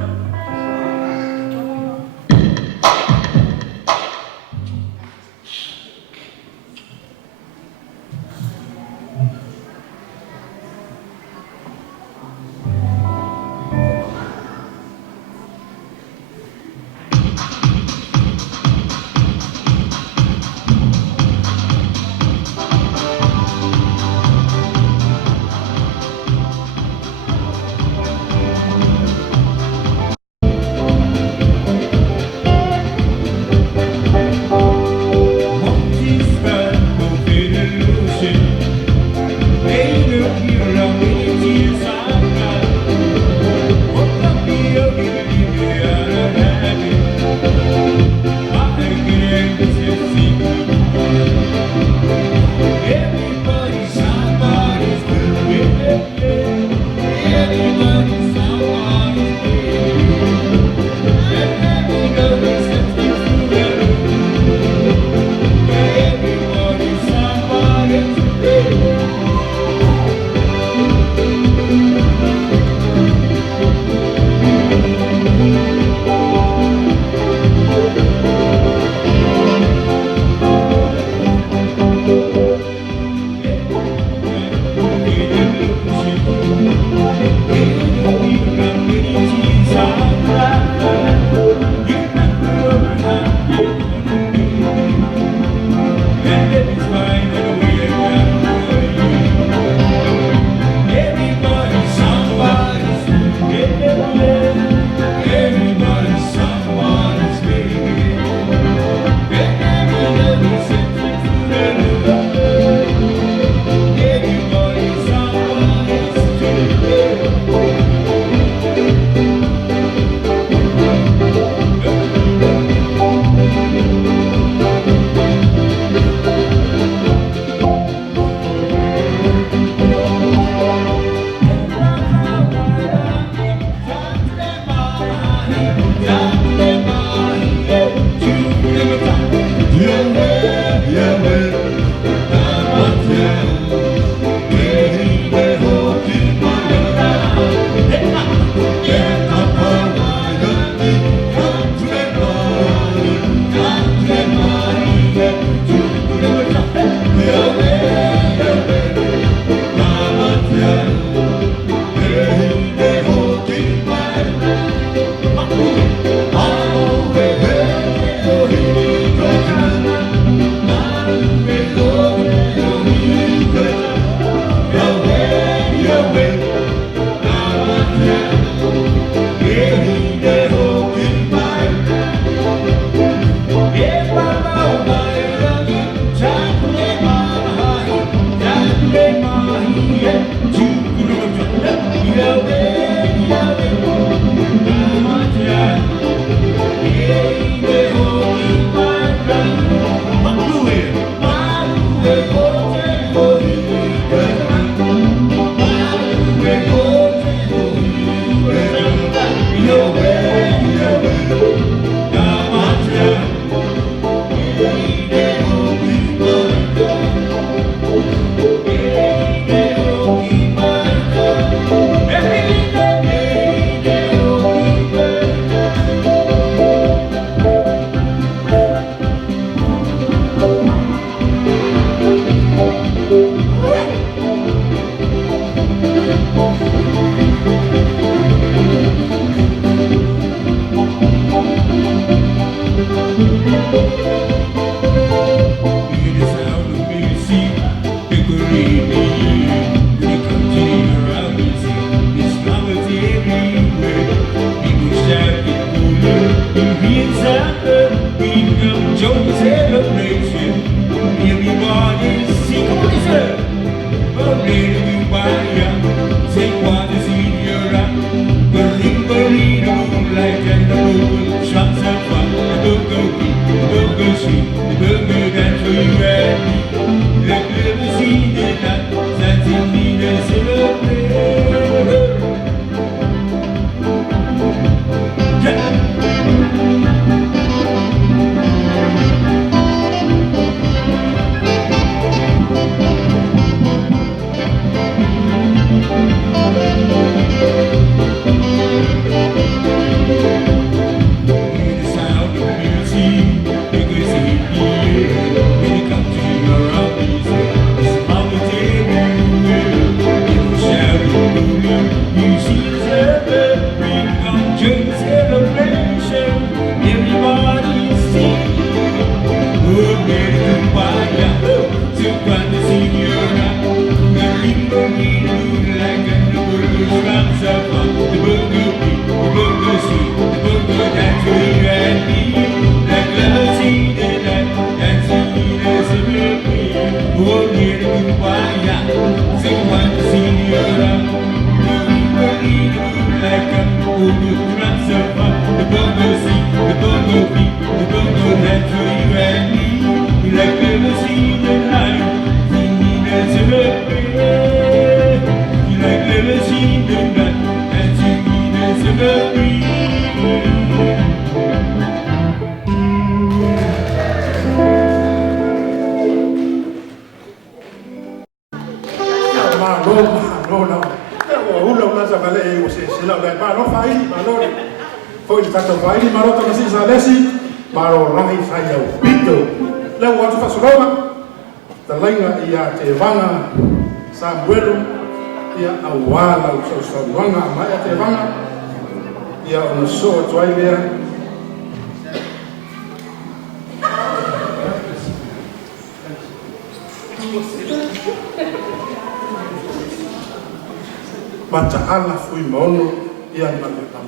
Mata'ala fui maono ia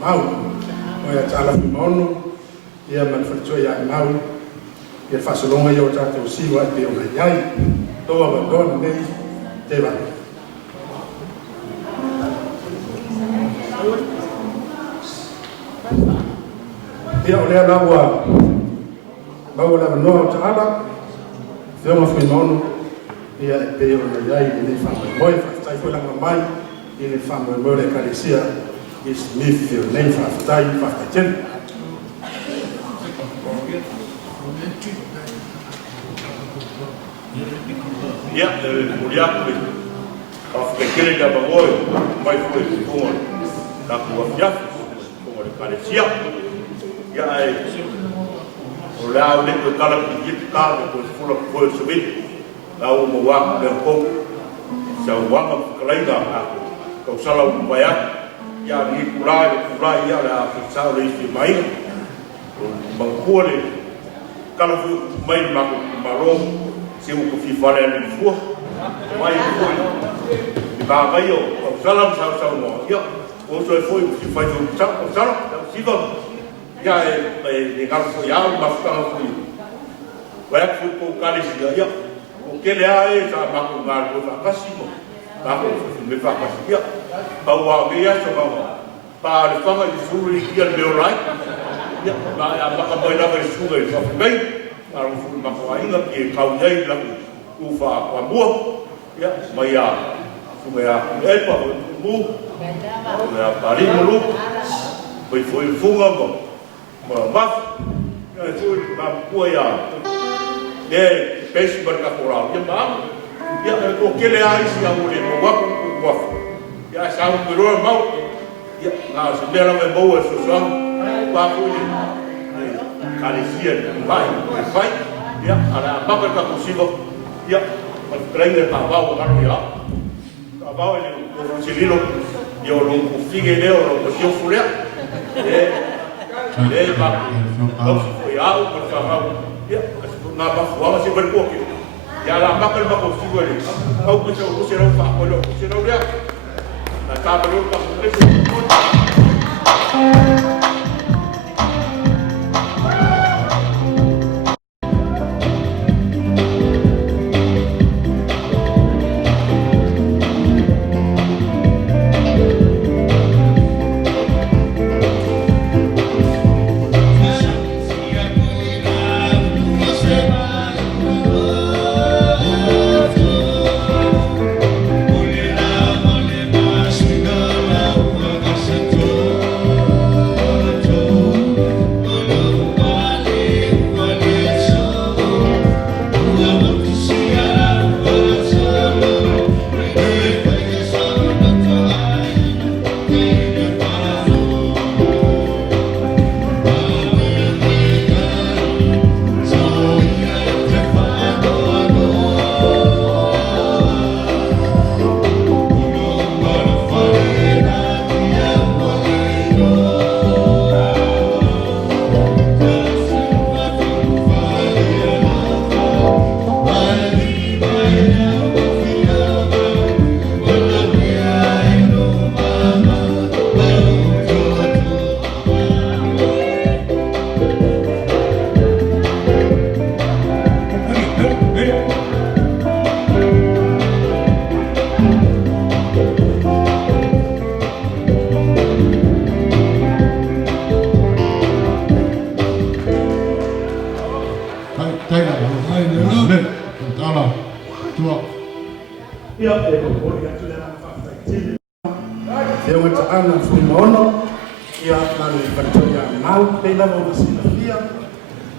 mau o ia ta'ala fui maono ia manfatua ia mau ia whasalonga ia o tātou siwa te o mai ai toa wandona nei te wani. Ia o lea laua mau la noa o ta'ala whionga fui maono ia e pe o mai ai i nei whamoe moe whakatai fui langa mai i le whamoe moe le kalesia Smith nei whaafatai whaafaitere. Ia, muriaku whaafaikere na mangoi, mai fwoi kongore, na kua fiafi, kongore karesia. Ia e, o leo ne koe kala ki hitu kāme koe fula koe sumini, na o mawaka leo kou, sa wanga kalaina ako, kau sala umpayaki. Ia ni kulai ia la fisau le isi mai o mangkole kala fu mai mako maro se o fi fare ni fu mai fu ni ba mai o salam sa mo ia o so foi fi fai o salam si va ia e kala fu ia ma fu fu vai fu ko kale si ia o kele ai sa mako ngar o kasimo mako me fa ia bawa mea so bawa pa le fama i suru i kia le orai ia ma a maka mai lava i suru i whafu mei a ro furu maka wainga ki e kau nei laku ufa kwa mua ia mai a sume a epa o mu sume a pari mulu mai fo i funga ma maf ia e tui ma kua ia e pesi marika korau ia ma ia e ko kele a isi a ule mo waku wafu ia sa un roa mau ia na se mera me boa so so pa fui carecia vai ia ara papa ka posivo ia pa prende pa vao ka ia ka vao ele o civilo io lo figue leo lo sio furia ba lo foi ao por favor ia na ba fuala se per poco ia la papa ka posivo ele au que se o será fa o se não ia na tava no pa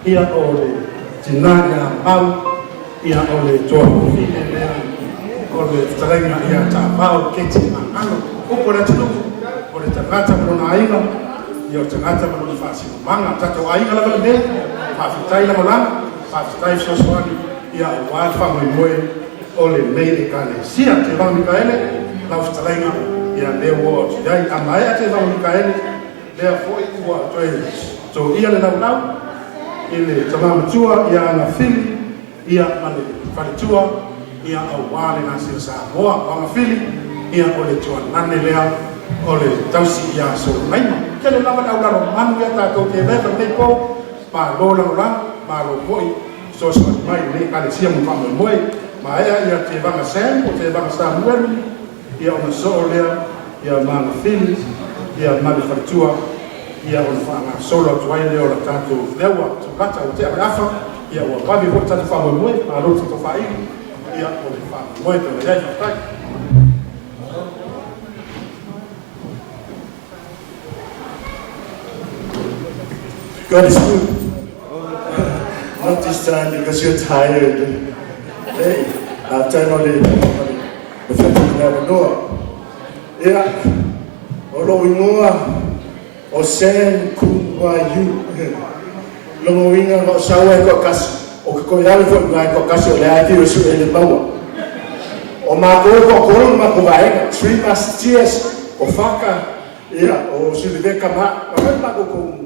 ia o le tinaga au ia o le toa fine lea o le tarenga ia tāpau keti mangano upo le tunu o le tangata marona aiga ia o tangata marona whaasima manga tato aiga lava le whaafitai lama langa whaafitai sosoani ia o wāle whamoi moe o le mei e kane sia te wau Mikaele lau tarenga ia leo o tiai a mai a te wau Mikaele lea foi ua toe so ia le lau ele tamama tua ia na fili ia male faritua ia au wale na sia sa moa o na fili ia o le tua nane lea o le tausi ia so naima kele lava au laro manu ia tātou te veva te po ma lo la ma lo moi so so mai ne kale sia mo fa moe ma ia te vanga sen o te vanga sa mueri ia o na so lea ia ma na fili ia male faritua ia o whanga solo tuai leo la tātou lewa tu kata o te arafa ia o wabi ho tātou whamoe moe a rota to whairi ia o le whamoe moe te le iai whai God is good. Not this time because you're tired. Hey, I've turned on the fact that you never know. Yeah, although we know, or send Kumwa you. Lomowinga got Sawa got Cass, or Koyal for Guy got Cass, or Lady or Sue in the Bower. Or Marco got Coron Macovai, 3 last years, or Faka, yeah, or Suliveka Mak, or Maco.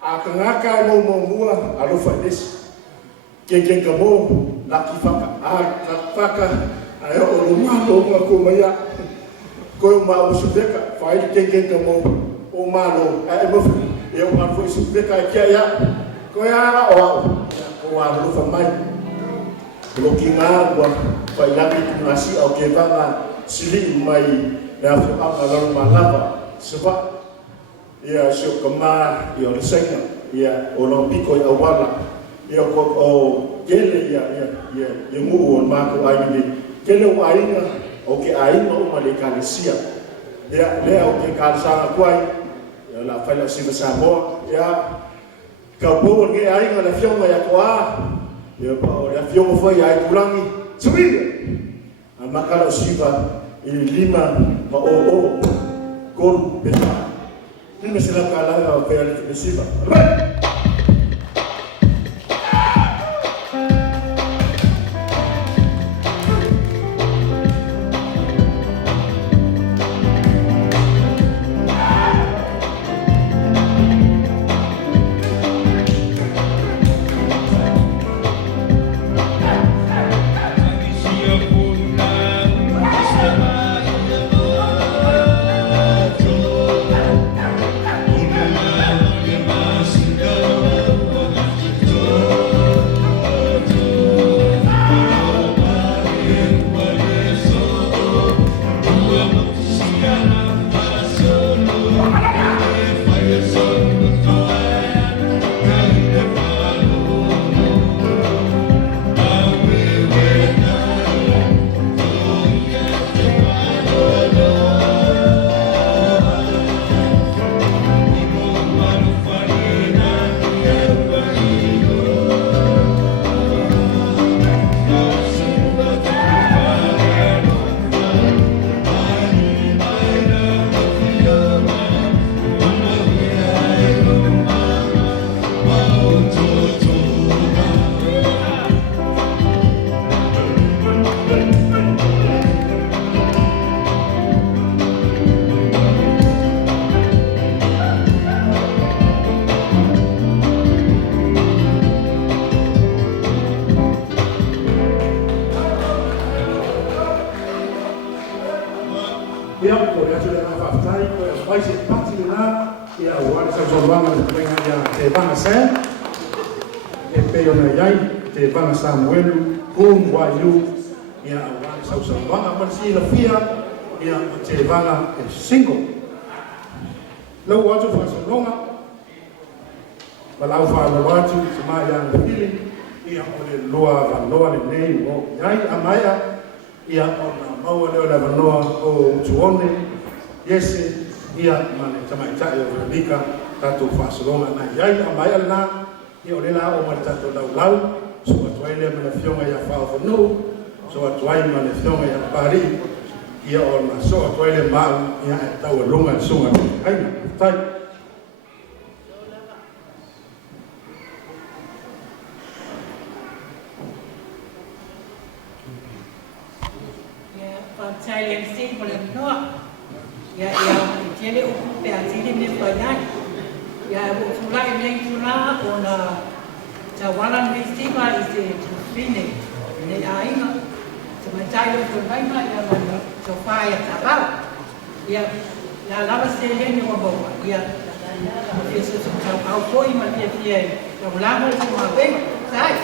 Akangaka no more, I look for this. King Gamo, Lucky Faka, I don't Kumaya. Go ma Suliveka, fight King Gamo, O Malo, I am a young man for Suliveka, Kaya, Koya, or I look for mine. Looking out by Lapi Nasi or Kevana, Silly, my nephew up along my lava. So, yeah, so kama yo lesenya ya Olympico ya wala ya ko gele ya mu ma ko ayini gele wa ayina okay ayina o malekalesia ya leo ke kalsana kwai ya la fala siba sabo ya kabo ke ayina la fioma ya kwa ya pa la fioma foi ya kulangi subir amakala siba lima ma o gol beta. Ini mesti kalah apa yang kita Samuel, whom were you? Yeah, one South Banga, but see the fear, yeah, Tevanga is single. No water for so long, but our father wants to my young feeling, yeah, on the lower the name of Yai Amaya, yeah, on the Mower never know to only, yes, yeah, man, to my child of Rebecca, that to fast long and Yai Amaya na, yeah, Olela, or Tato Lau. So atuaile manafionga ya Fafonu, so atuaile manafionga ya Pari, ia ona, so atuaile mau ya Tawalunga sunga, aina, tai. Ya, pagcaya yang sih boleh no, ya jadi ukup yang sih ni banyak, ya ukula ini ukula ona. Jawalan festival is fine. Ni aina semenjak itu bermain yang supaya tahu. Ya, lama sekali ni orang bawa. Ya, Yesus kau koi macam dia. Yang lama semua baik. Saya.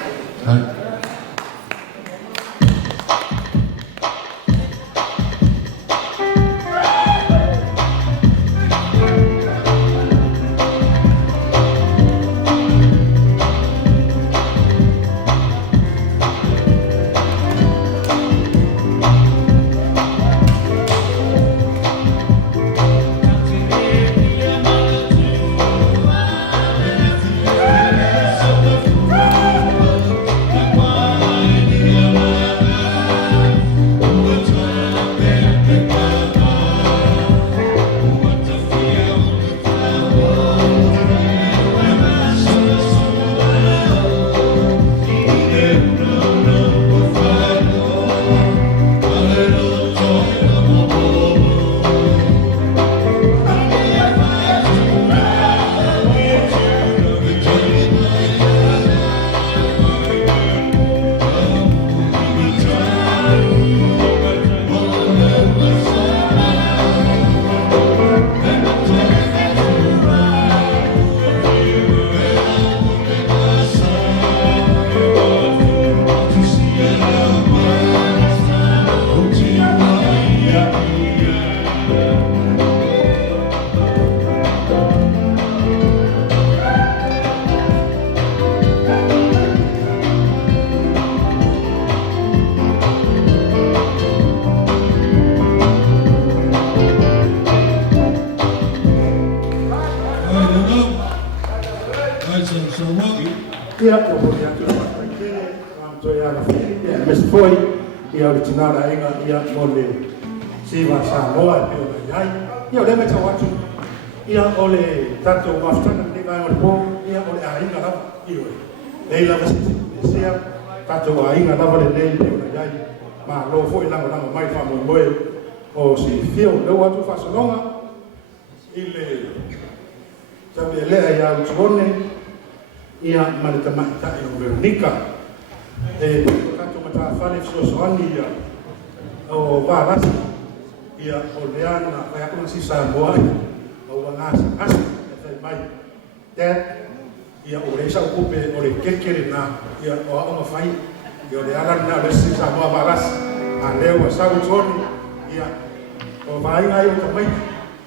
Ia, o hori atu a whakaike, toi ana whiri, ia Mr. Foy, ia o le tinara inga, ia mo le siwa Samoa e peo na iai. Ia o le me tau atu, ia o le tatou wafutana, ni vai o le pō, ia o le a inga lava, i oe. Lei lava si le sea, tatou a inga lava le lei peo na iai, ma lo fo i lango lango mai wha moe moe, o si fio leo atu whasalonga, i le tau e lea ia utuone, ia ma le tamaitaʻi o Veronika e katou matawhale fesoasoani ia o vālasi ia o lea na whai ako na si Samoa o ua ngasa e whai mai Dad ia o le isau kupe o le kekere na ia o aonga whai ia o le ala na o le si Samoa vālasi a leo a sau toni ia o vainga i o tamai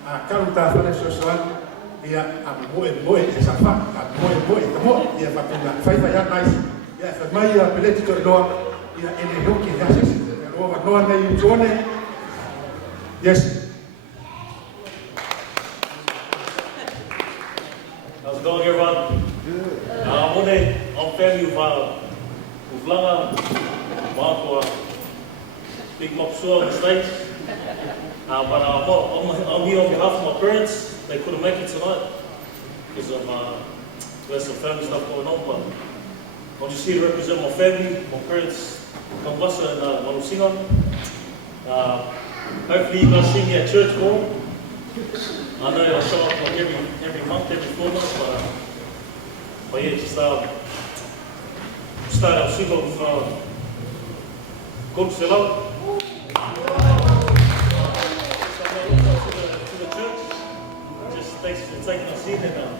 a karu tāwhale fesoasoani ia a moe e safa a moe ia whapena whaifa ia nice ia whamai ia peleti to loa ia ene hoki ia sisi ia roa wanoa nei utuone yes. How's it going, everyone? Mone, I'm family of Langa, Mātua, Big Mopsua in the States. But I'm here on behalf of my parents. They couldn't make it tonight because of there's some family stuff going on, but I'm just here to represent my family, my parents, Kambasa and Manusinga. Hopefully you guys see me at church more. I know I show up like every month, every 4 months, but yeah, just start our super with Coach Selo. Thanks for taking us in and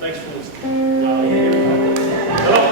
thanks for hello.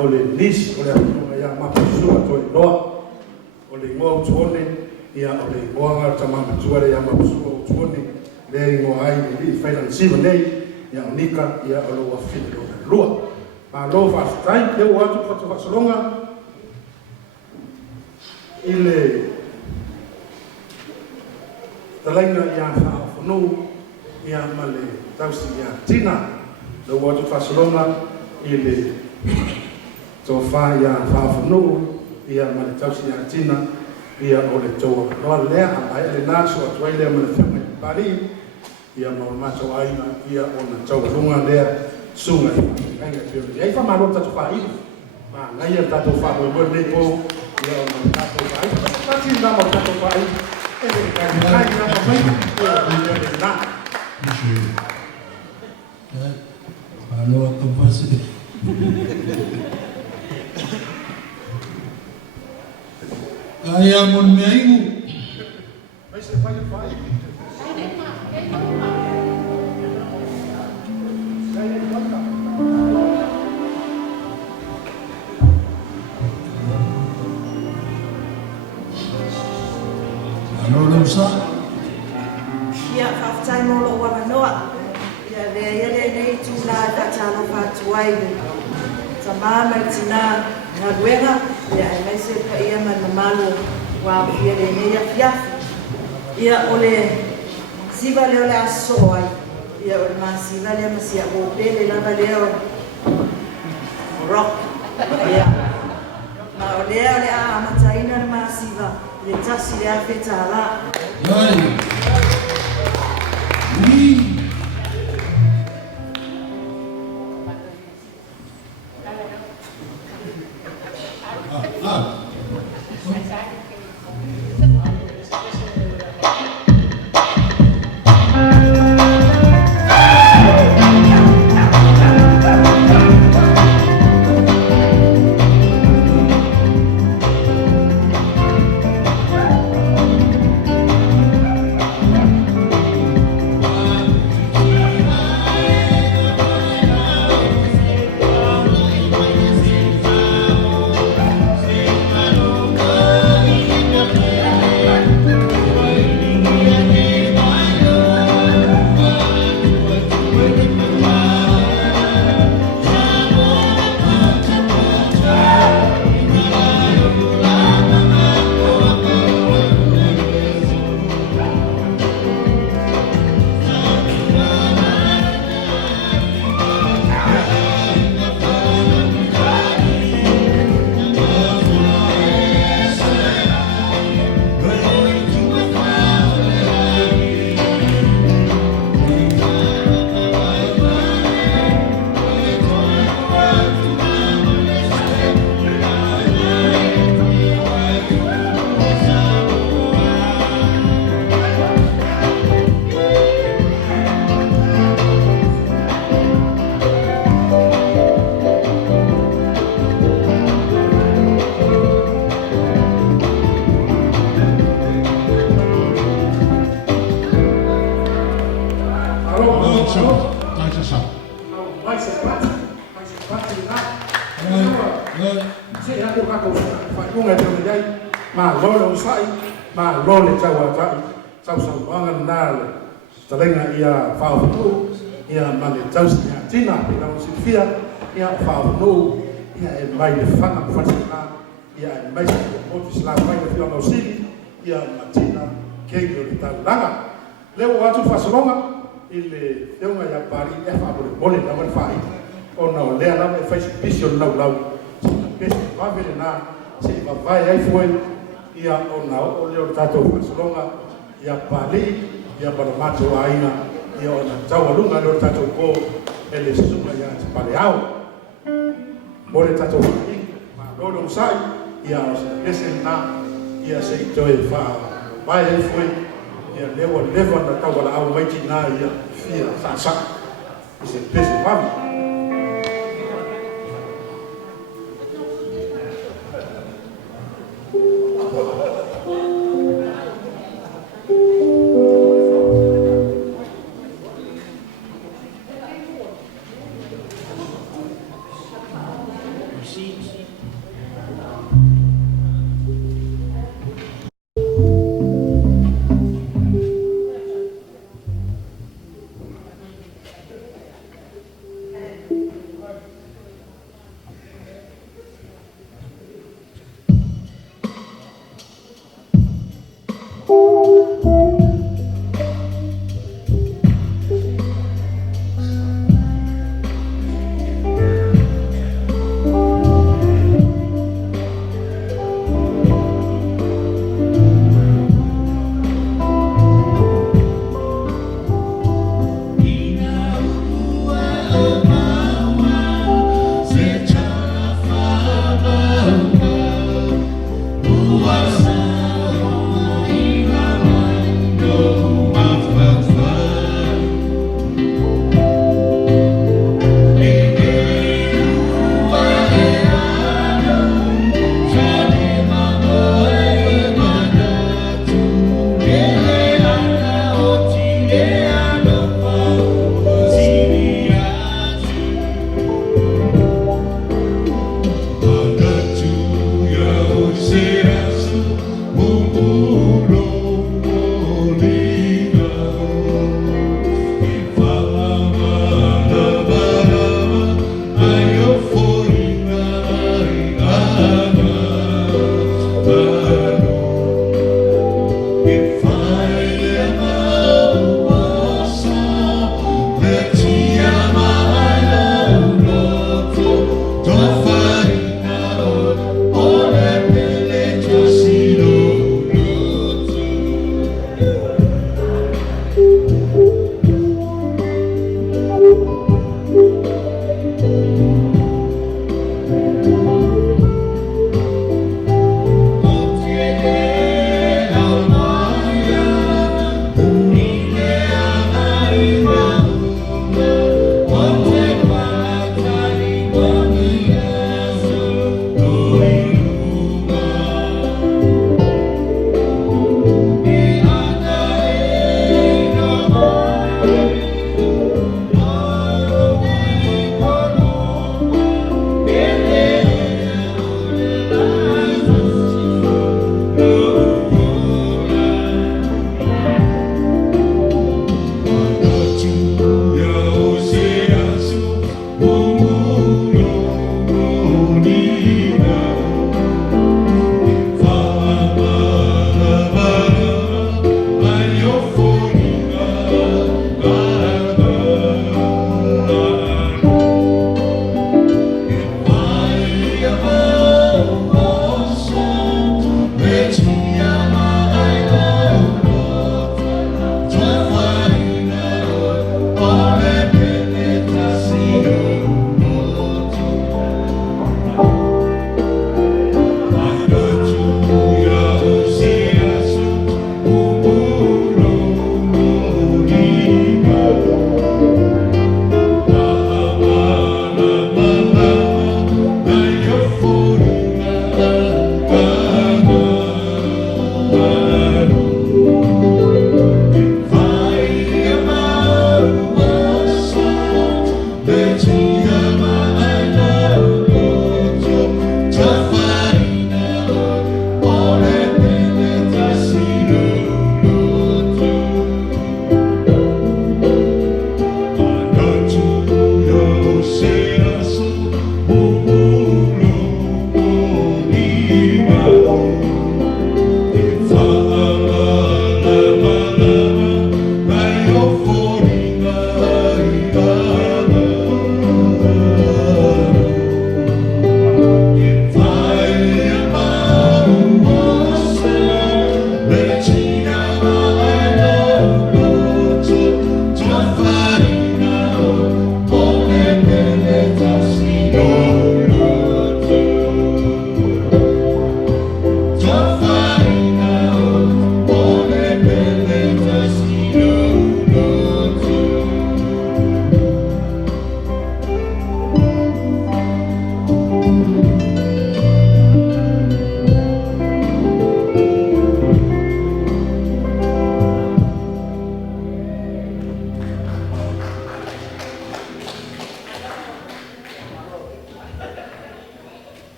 O le nis o le atunga ia mapusua toi loa o le ingoa utuone ia o le ingoanga tamamatua le ia mapusua utuone le ingoa ai le li whaidana siwa nei ia o nika ia o loa whine loa lua ma loa whaafutai le o atu patu whasalonga i le talainga ia whaafonu ia ma le tausi ia tina le o atu whasalonga i le tofa ia whaafunu ia ma le tausi ia tina ia o le toa loa lea a ai le naso a tuai lea ma le whima i pari ia ma o maso aina ia o na tau lunga lea sunga i kainga tio ia i whamaro tatu whai ma ngai a tatu whapo i mwere po ia o na tatu whai tati nama tatu whai e le kai nama mai ia le na Aloha kapasi. Kaya mon meimu. Vai ser pai. sa. Ia whaftai mo lo wana noa. Ia le nei tu la tatalo whatuai. Ta mama i tina ngā ruenga. Ia e mai se pa ia mana malu wa ia le nei a fiafi. Ia ole siva leo le aso ai. Ia ole masiva le masia o pele lava leo. Rock. Ia. Ma ole a amataina le masiva. Le tasi le a whetala. Ai. Talenga ia whaafunu, ia male tausi ia tina, ia sifia, ia whaafunu, ia e mai le whanga mwhatina, ia e mai se motis la mai le whianga o sili, ia matina, kei o le tauranga. Leo atu whasalonga, i le teunga ia pari, e whaapore mole na wale whai, o na o lea lau e whaisi pisi o lau lau, sina pesi wawele na, se i wawai ai fue, ia o na o leo tato whasalonga, ia pali, ia para macho aina ia ona tau lunga no tato ko ele suma ia pale au mole tato ma lolo sai ia presenta ia se toe fa vai ele foi ia levo na tau la au mai tina ia fia sa ese pese pam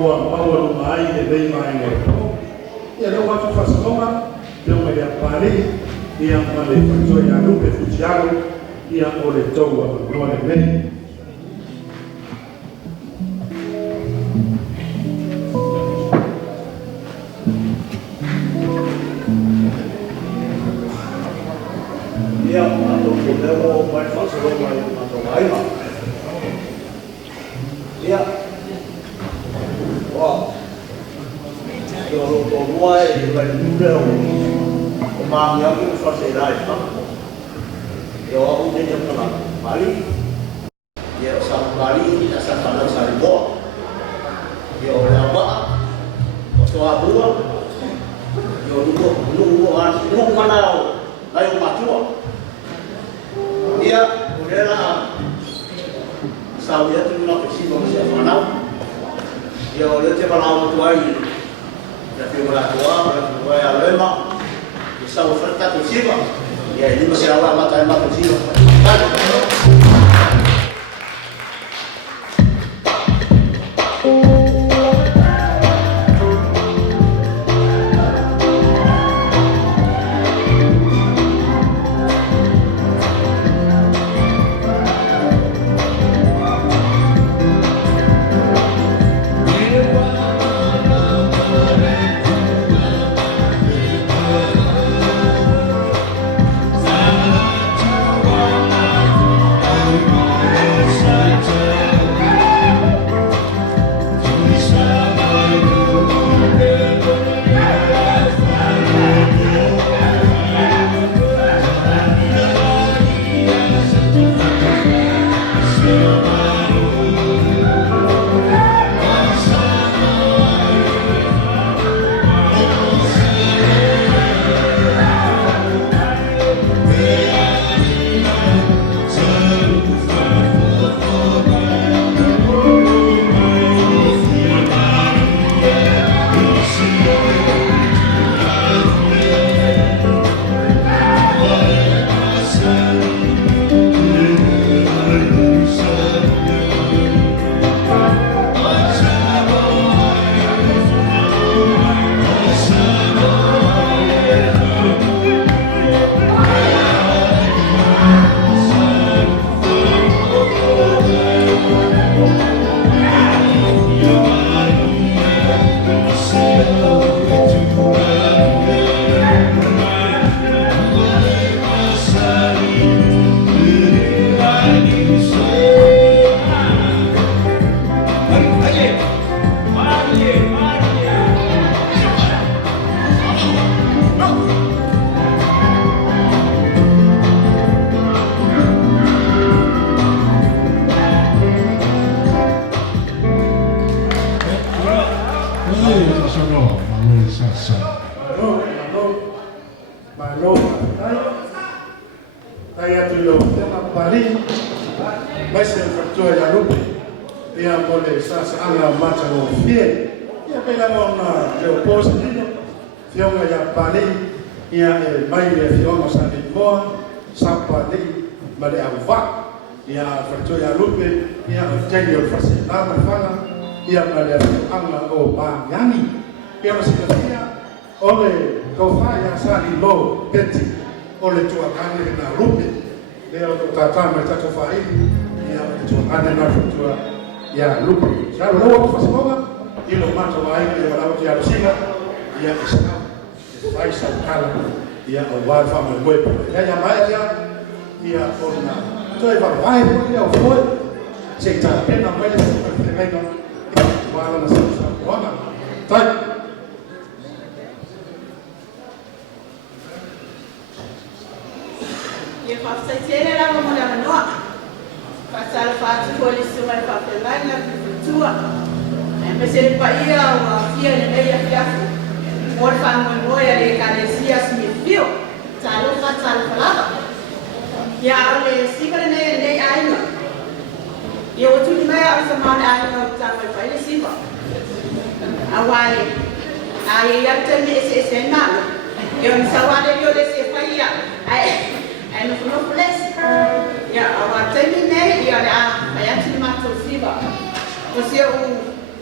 ua maua mai e lei mai ngoi tō. Ia leo watu whasalonga, leo mai a pari, ia male whatua ia lupe futiaro, ia ole taua noa le mei. Ia mato ke leo mai whasalonga i mato maima. Ia, wow. Yo lo muai la nure o mangia ko facerai pa. Yo au de kala mali. Yo sa mali ina sa kana sa ribo. Yo la ba. O to abua. Yo lugo an lugo manao lai o matua. Ia urela sa ia tu na pesi mo se manao. Yo le te manao tuai. Ya fui a tua, vai a lema, e sa oferta to siva. E aí você vai matar e matar siva.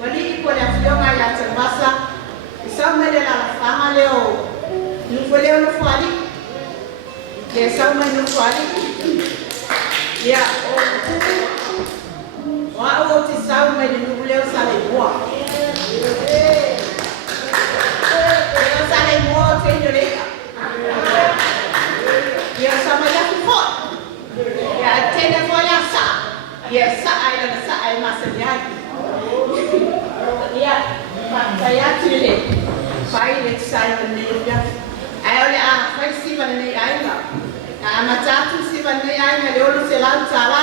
Wali ko le afionga ya tembasa. Isama le la fama leo. Nufole no fali. Le sama no fali. Ya. Wa o ti sama le nufole o sale boa. Le sale boa tenere. Ya sama ya fo. Ya tena fo ya sa. Ya sa ai masanyaki. Ya, saya tile. Pai le sai ne ya. Ai ole a fai si va ne ai na. A matatu si va ne ai na le olo se lan sala.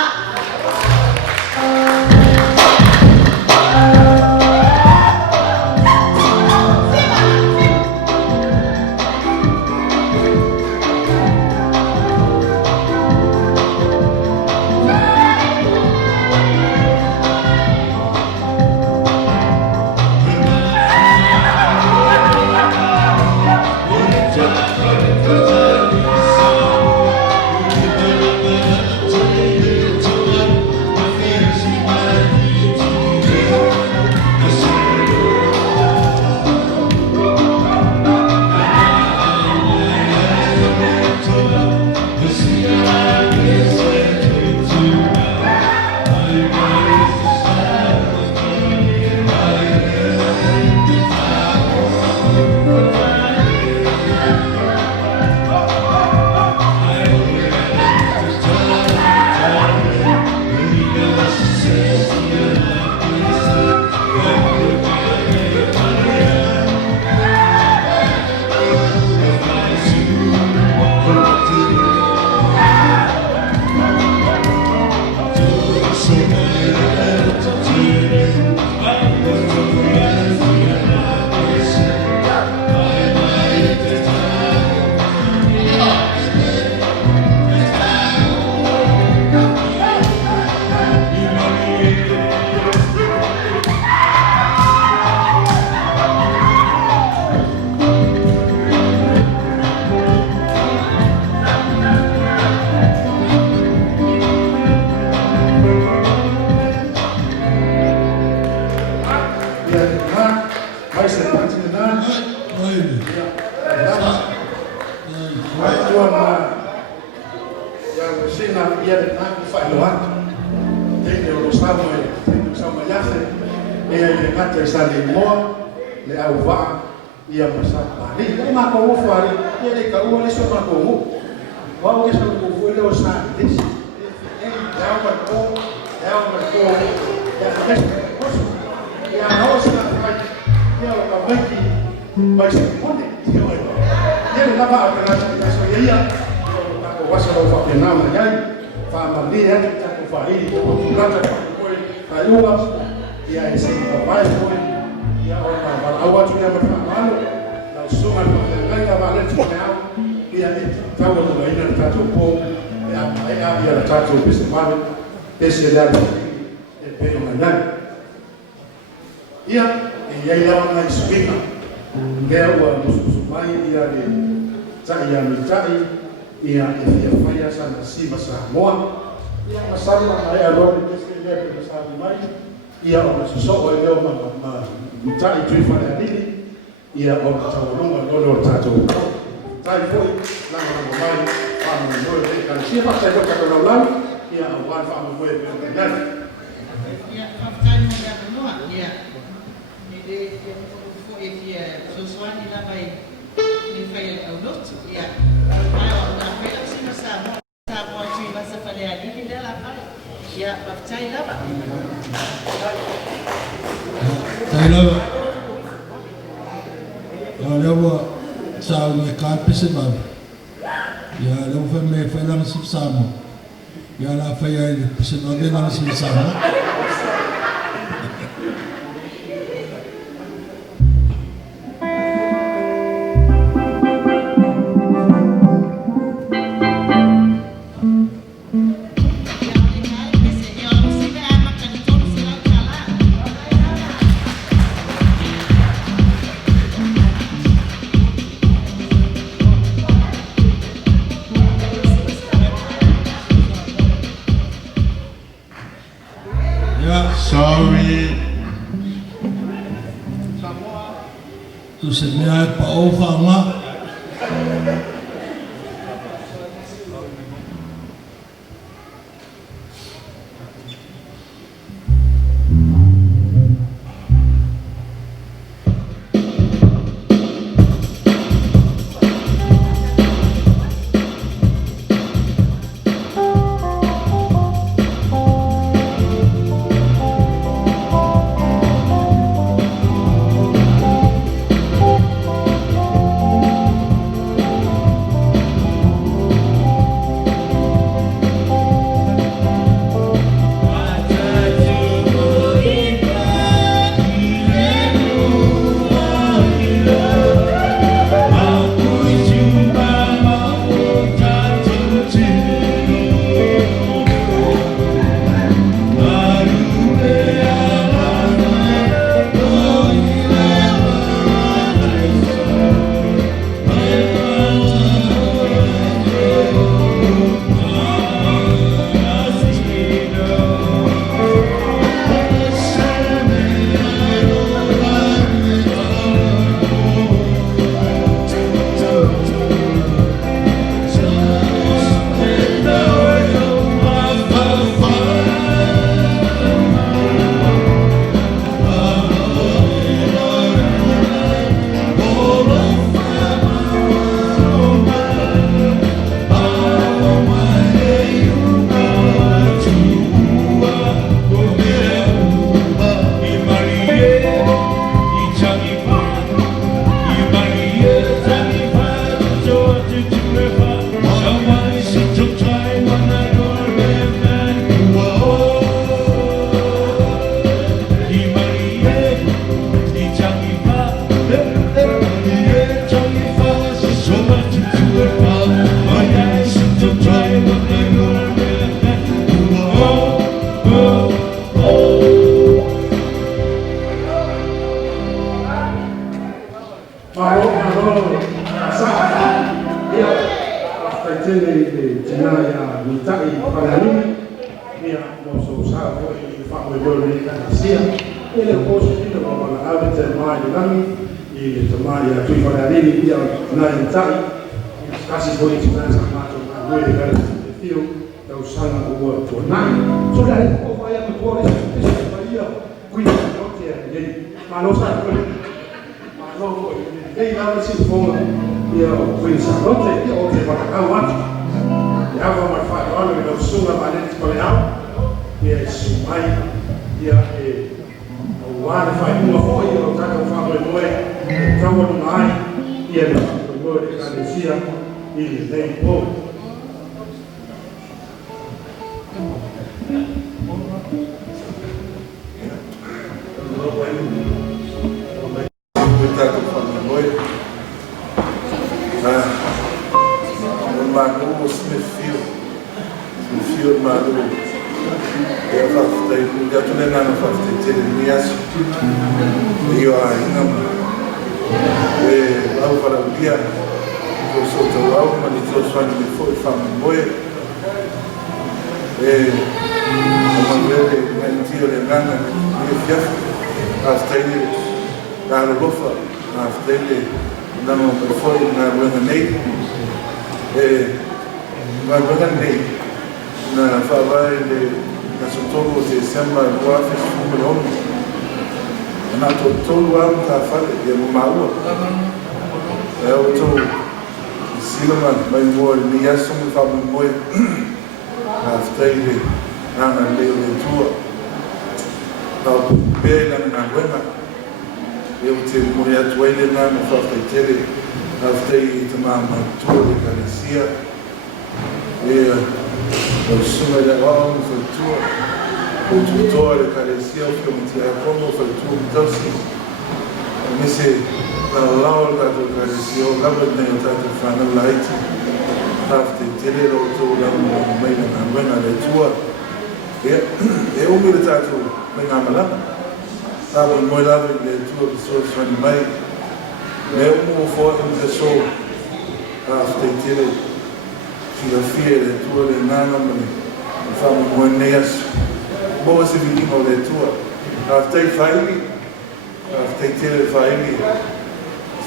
tu se mea e pa o whaanga.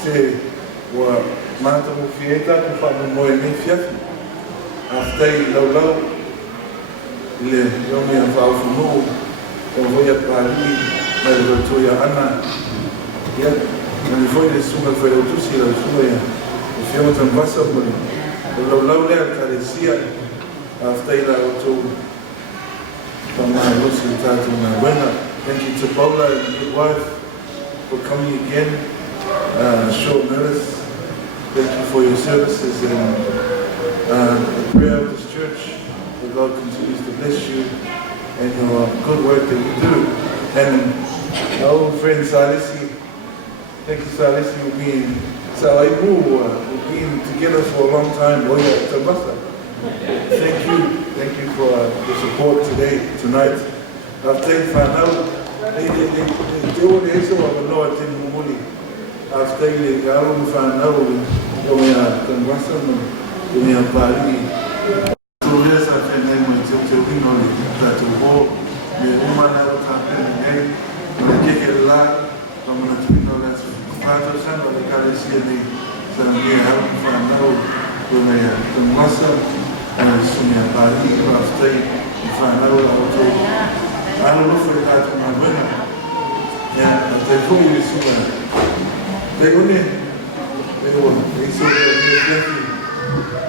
te ua mātamu fieta ku whamomoe nei fiafi. Aftai lau le yoni a whaafumu o hoia pāli mai le rotoia ana. Ia, nani foi le sunga whai autusi lau sunga ia. O whiama tamwasa mori. O lau lea karesia aftai la autu whamai losi tātou ngā wena. Thank you to Paula and your wife for coming again, short notice. Thank you for your services and the prayer of this church. That God continues to bless you and your good work that you do. And our old friend Salisi, thank you Salisi for being we've been together for a long time. Thank you for the support tonight. I've taken whanau, te ore eso a wanoa te mumuli. I've taken the garo whanau, o mea kanwasa mo, o mea pari. So yes, I can name my te wino le tātou ho, me umana o tāpene nei, me keke la, o mana te wino la whātou samba le karesia nei, sa mea hau whanau, o mea kanwasa, so mea pari, I've taken whanau a o tō. I don't know for that to my winner. Yeah, they told me this one. They went in. They saw that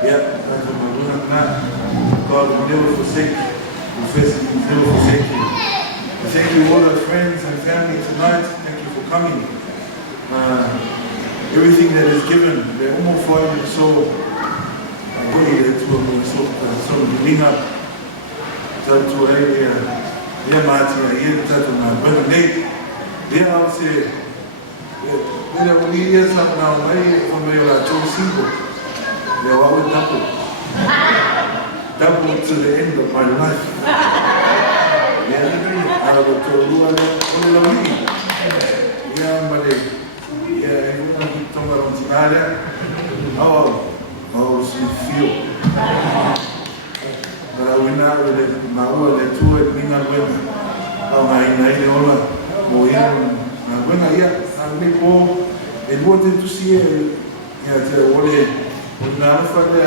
yeah, that's my winner now. God will never forsake you. Will never forsake you. Thank you all our friends and family tonight. Thank you for coming. Everything that is given, they're almost for you so I'm going to so bring up to area. Ia mātia, ia tātou nā wena nei. Ia au se, ia uli ia sāpana o mai, o mei o la tō singo. Ia wau e tapu. Double to the end of my life. Ia nini, awa tō lua le, o le launi. Ia mare, ia e una ki tonga ron tingārea. Au si fio. Para wina le maua le tua e minga wena. Au mai nei le ola. Mo ia na wena ia. A me po e lua te tusi e ia te ole. O na alfa le a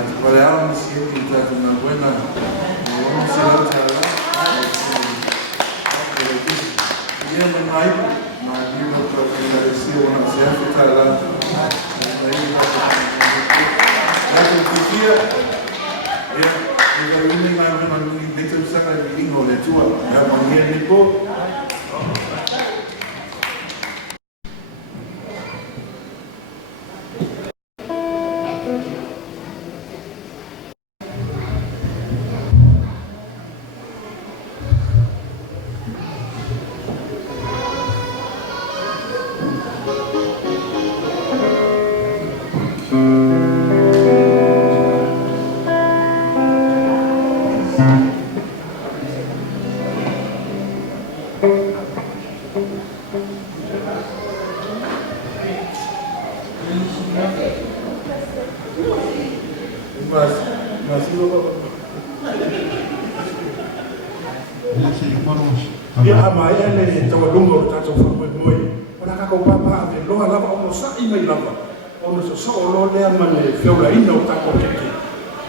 te pare au nisi e ki tātou na wena. O ono se lau te ala. Ia me mai. Ma lima ka kina e si o na se afi ta ala. Ia te kia. Ia ini ngai mana ngi betul sangat bingung le tua. Ya mangin ni po. Ia ama ia le tawalunga o tātou whamoemoe. O na kakau papa ave loa lava ono sa'i mai lava. Ono so o lo lea mane whiaura ina o tākou keke.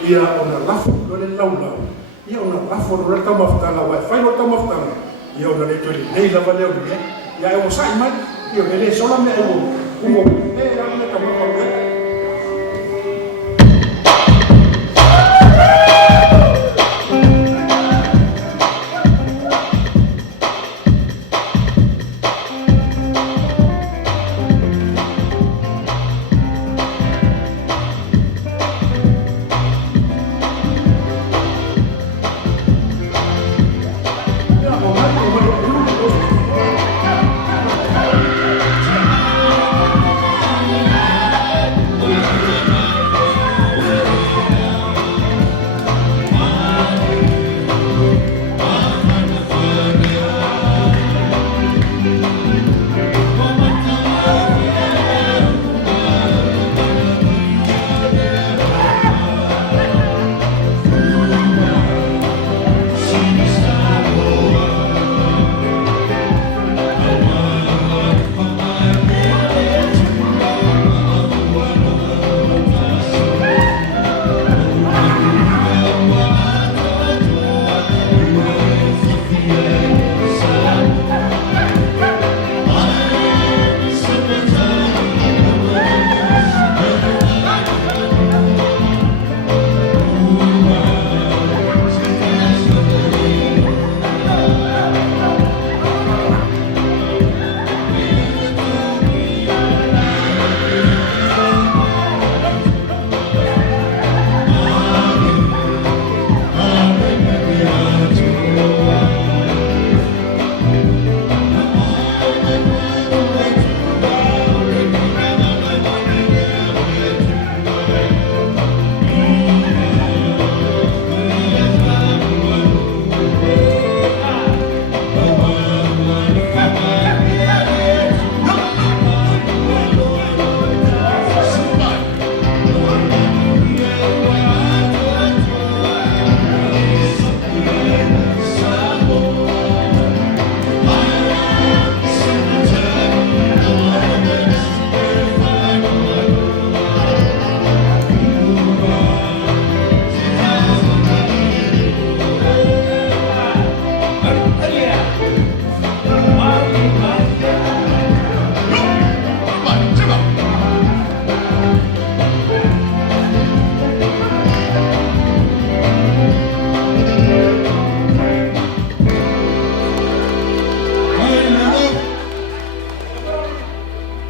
Ia ona lafo lo le laulau. Ia ona lafo lo le taumawhtanga wai whai lo taumawhtanga. Ia ona le tole nei lava leo ni. Ia e o sa'i mai. Ia me le sola mea e o umo. E ame taumawhtanga.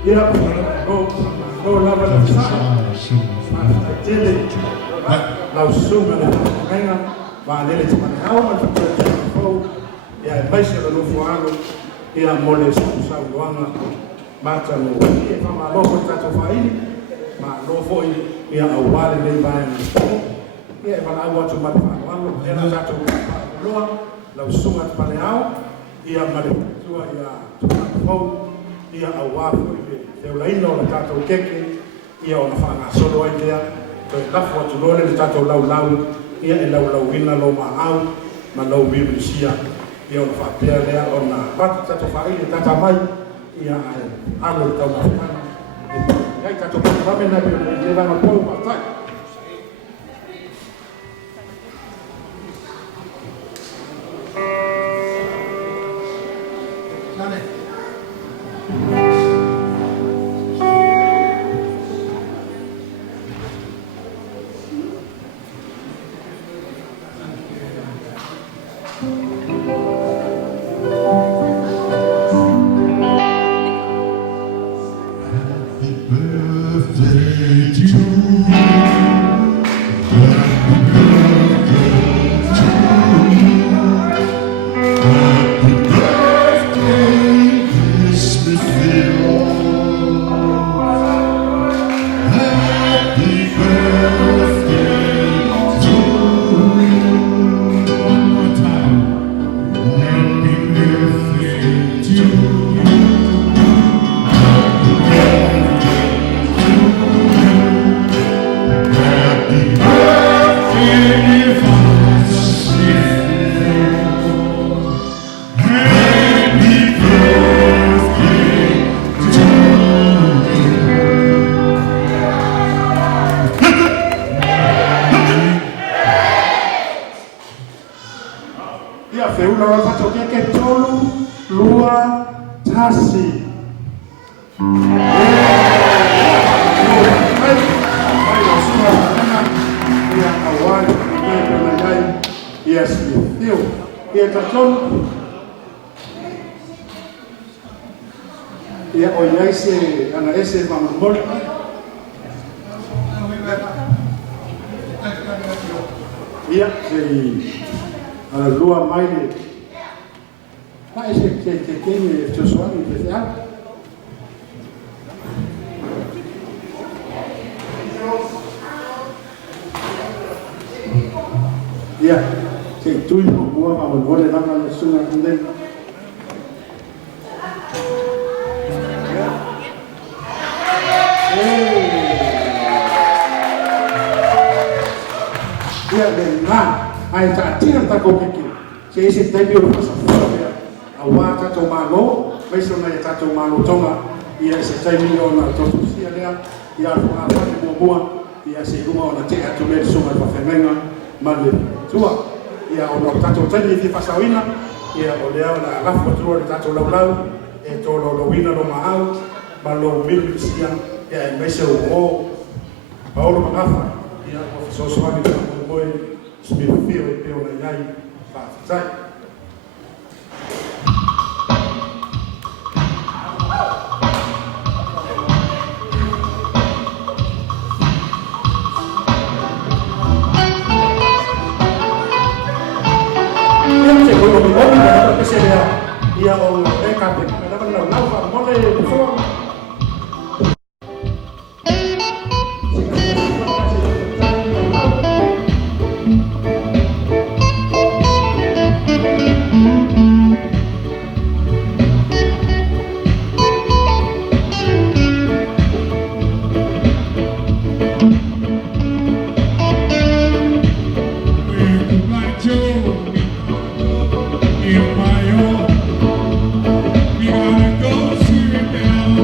Ia no lava le sa. Tele. Lau sunga le whakainga. Ma lele te mani hau ma tuta te fau. Ia e maise le no fuano. Ia mole sa luanga. Mata no ia whama loko tato whaini. Ma no foi ia awale le vai na fau. Ia e wala au atu mata whaano. Ia na tato whaanoa. Lau sunga te mani hau. Ia mare tua ia tuta fau. Ia awafu te ulaina o le tātou keke, ia o na whaanga solo ai lea, toi lafu atu lole le tātou lau, ia e lau ina lo maau, ma lau biblisia, ia o na whapea lea, o na patu tātou whaile tata mai, ia ai alo le tau na whana. Iai tātou patu whamena le vana pou matai. Ia o lea la rafa tua le tatou laulau, e tō lauina lo maau, ma lo milu sia, ia e meise o Paolo Magafa, ia o fisosoani ka moe, smifio e peo na iai, whaafitai. Ia o e kape, na na na fa mole fo. We're gonna go see it now.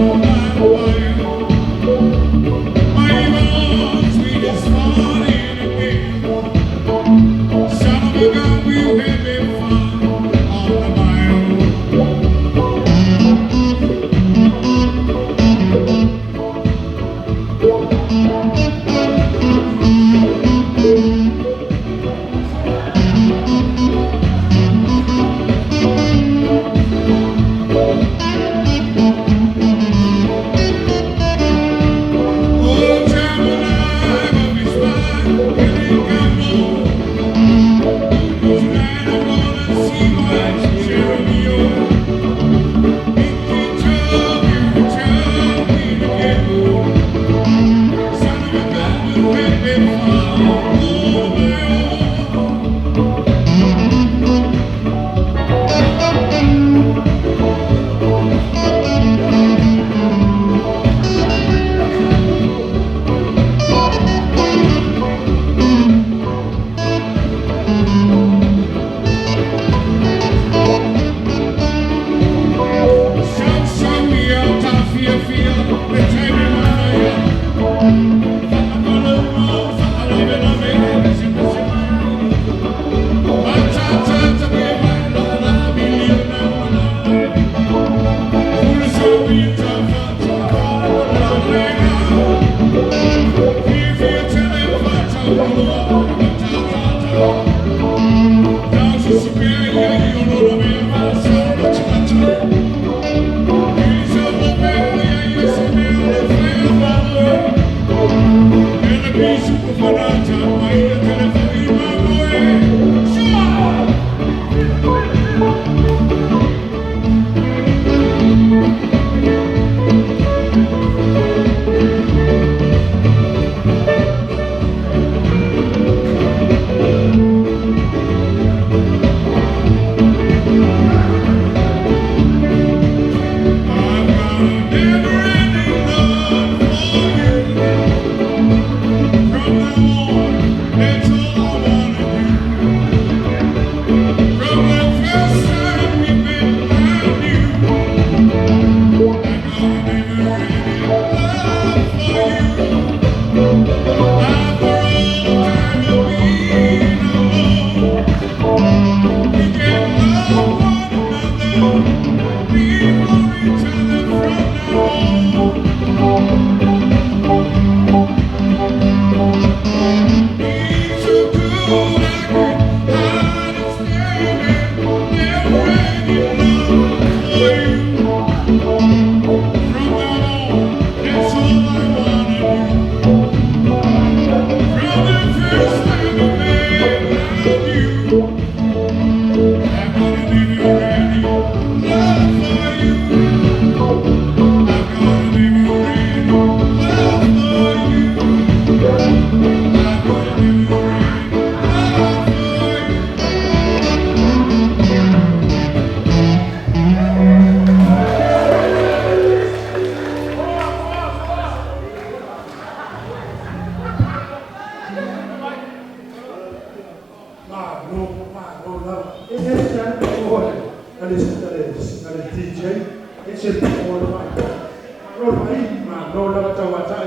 ma no la ta wa ta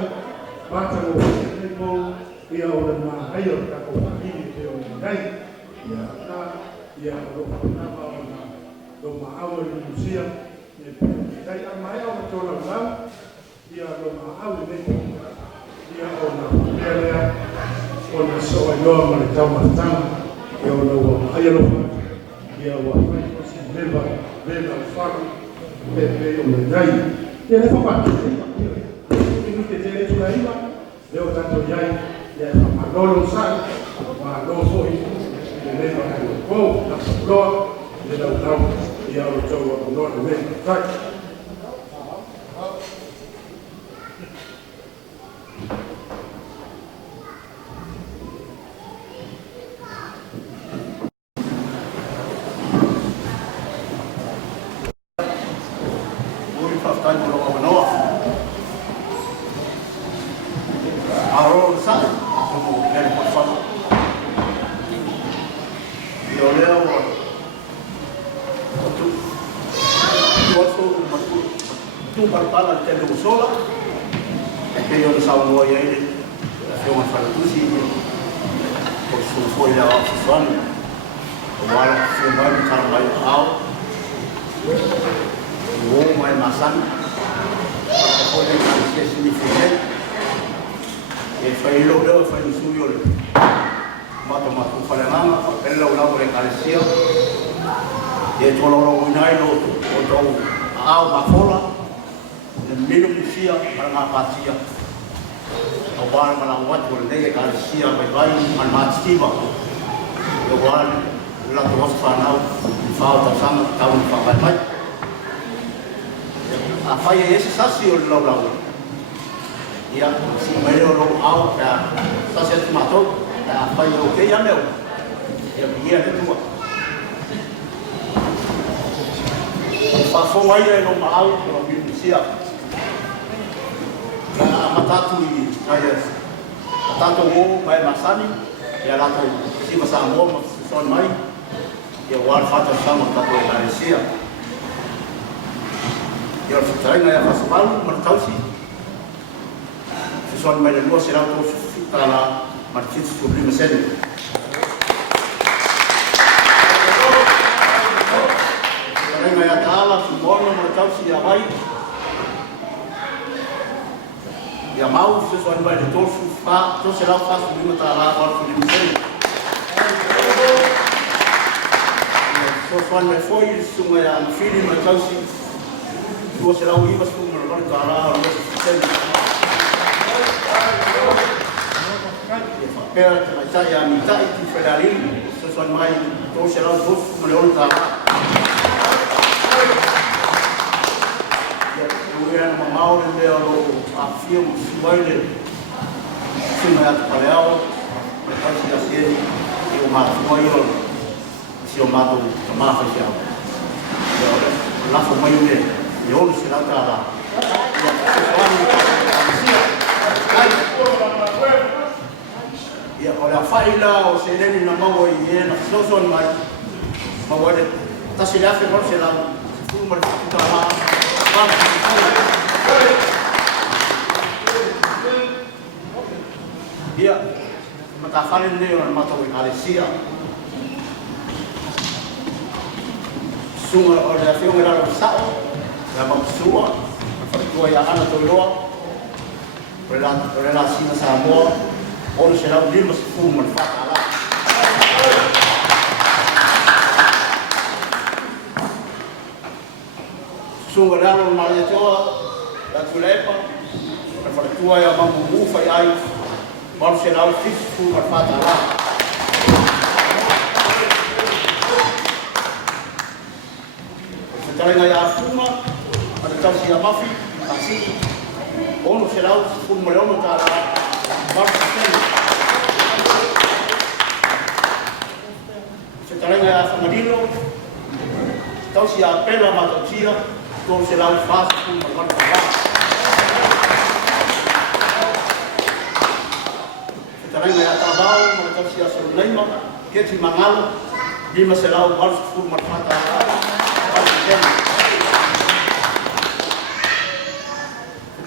ba ta mo ni mo ia o le ma ai o ta ko ni te o nei ia ta ia o na ma o na do ma au ni musia ni dai a mai o to la la ia do ma au ni ia o na ia o na so ai no ma le tau ma tanga ia o na o ai o ia o mai ko si leva fa pe o le nei ia le fa pa ni te te tu ai ma leo tanto iai ia ma lolo sai ma lo foi le va ko la lo le la la ia o tau o no le sai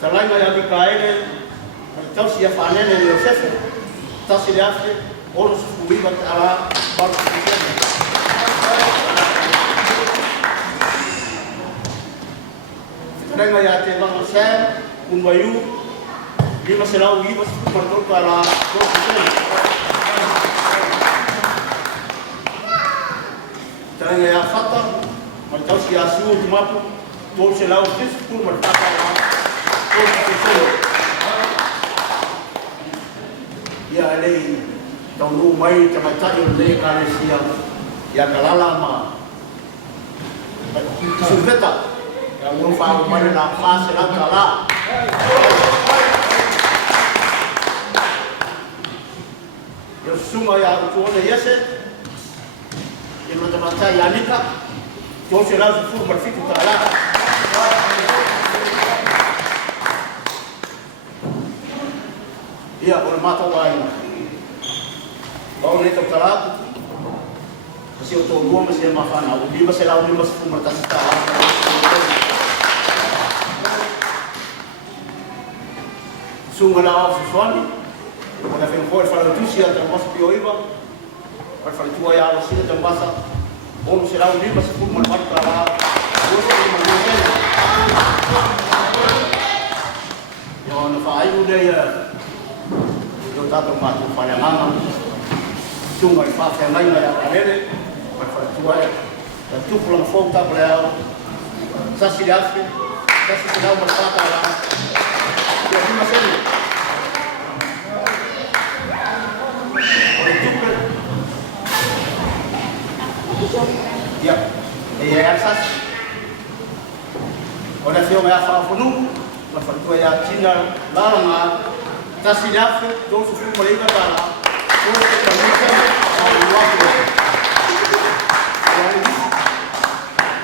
Talainga ya Mikaele, tausi ya Fanene le Yosefe, tasi le afe, oro sufuiba ala baru sufuiba. Talainga ya te vanga Sam, Kumbayu, lima selau iba sufuiba ala baru sufuiba. Talainga ya Fata, tausi ya Su Tumapu, tol selau sufuiba Fata ala ya alei taunu mai tamataju le kalesia ya kalala ma sulveta ya ufa mai la fase la kala yo suma ya tuone yese ilo tamata ya nika tose la fu marfitu kala ia o mata wai bau le tokala kasi o to rua mas ma fana o lima se la o lima se fuma tasta sunga la o fani o na fen for fala tu sia ta mas pio iba par fala tu ya o sia ta masa o se la o lima se fuma marca la o se lima yo no fa ai o de yo tato matu para mama tunga fa fa mai ya karele para fa tua da tu plan fonta para sa si afi sa si dá uma pata lá e assim mas ele ya e é essas ora se eu me afa funu para fa tua ya tinga lá na kasi yafe dosu fu mali ka tala ko ke kamita au wapo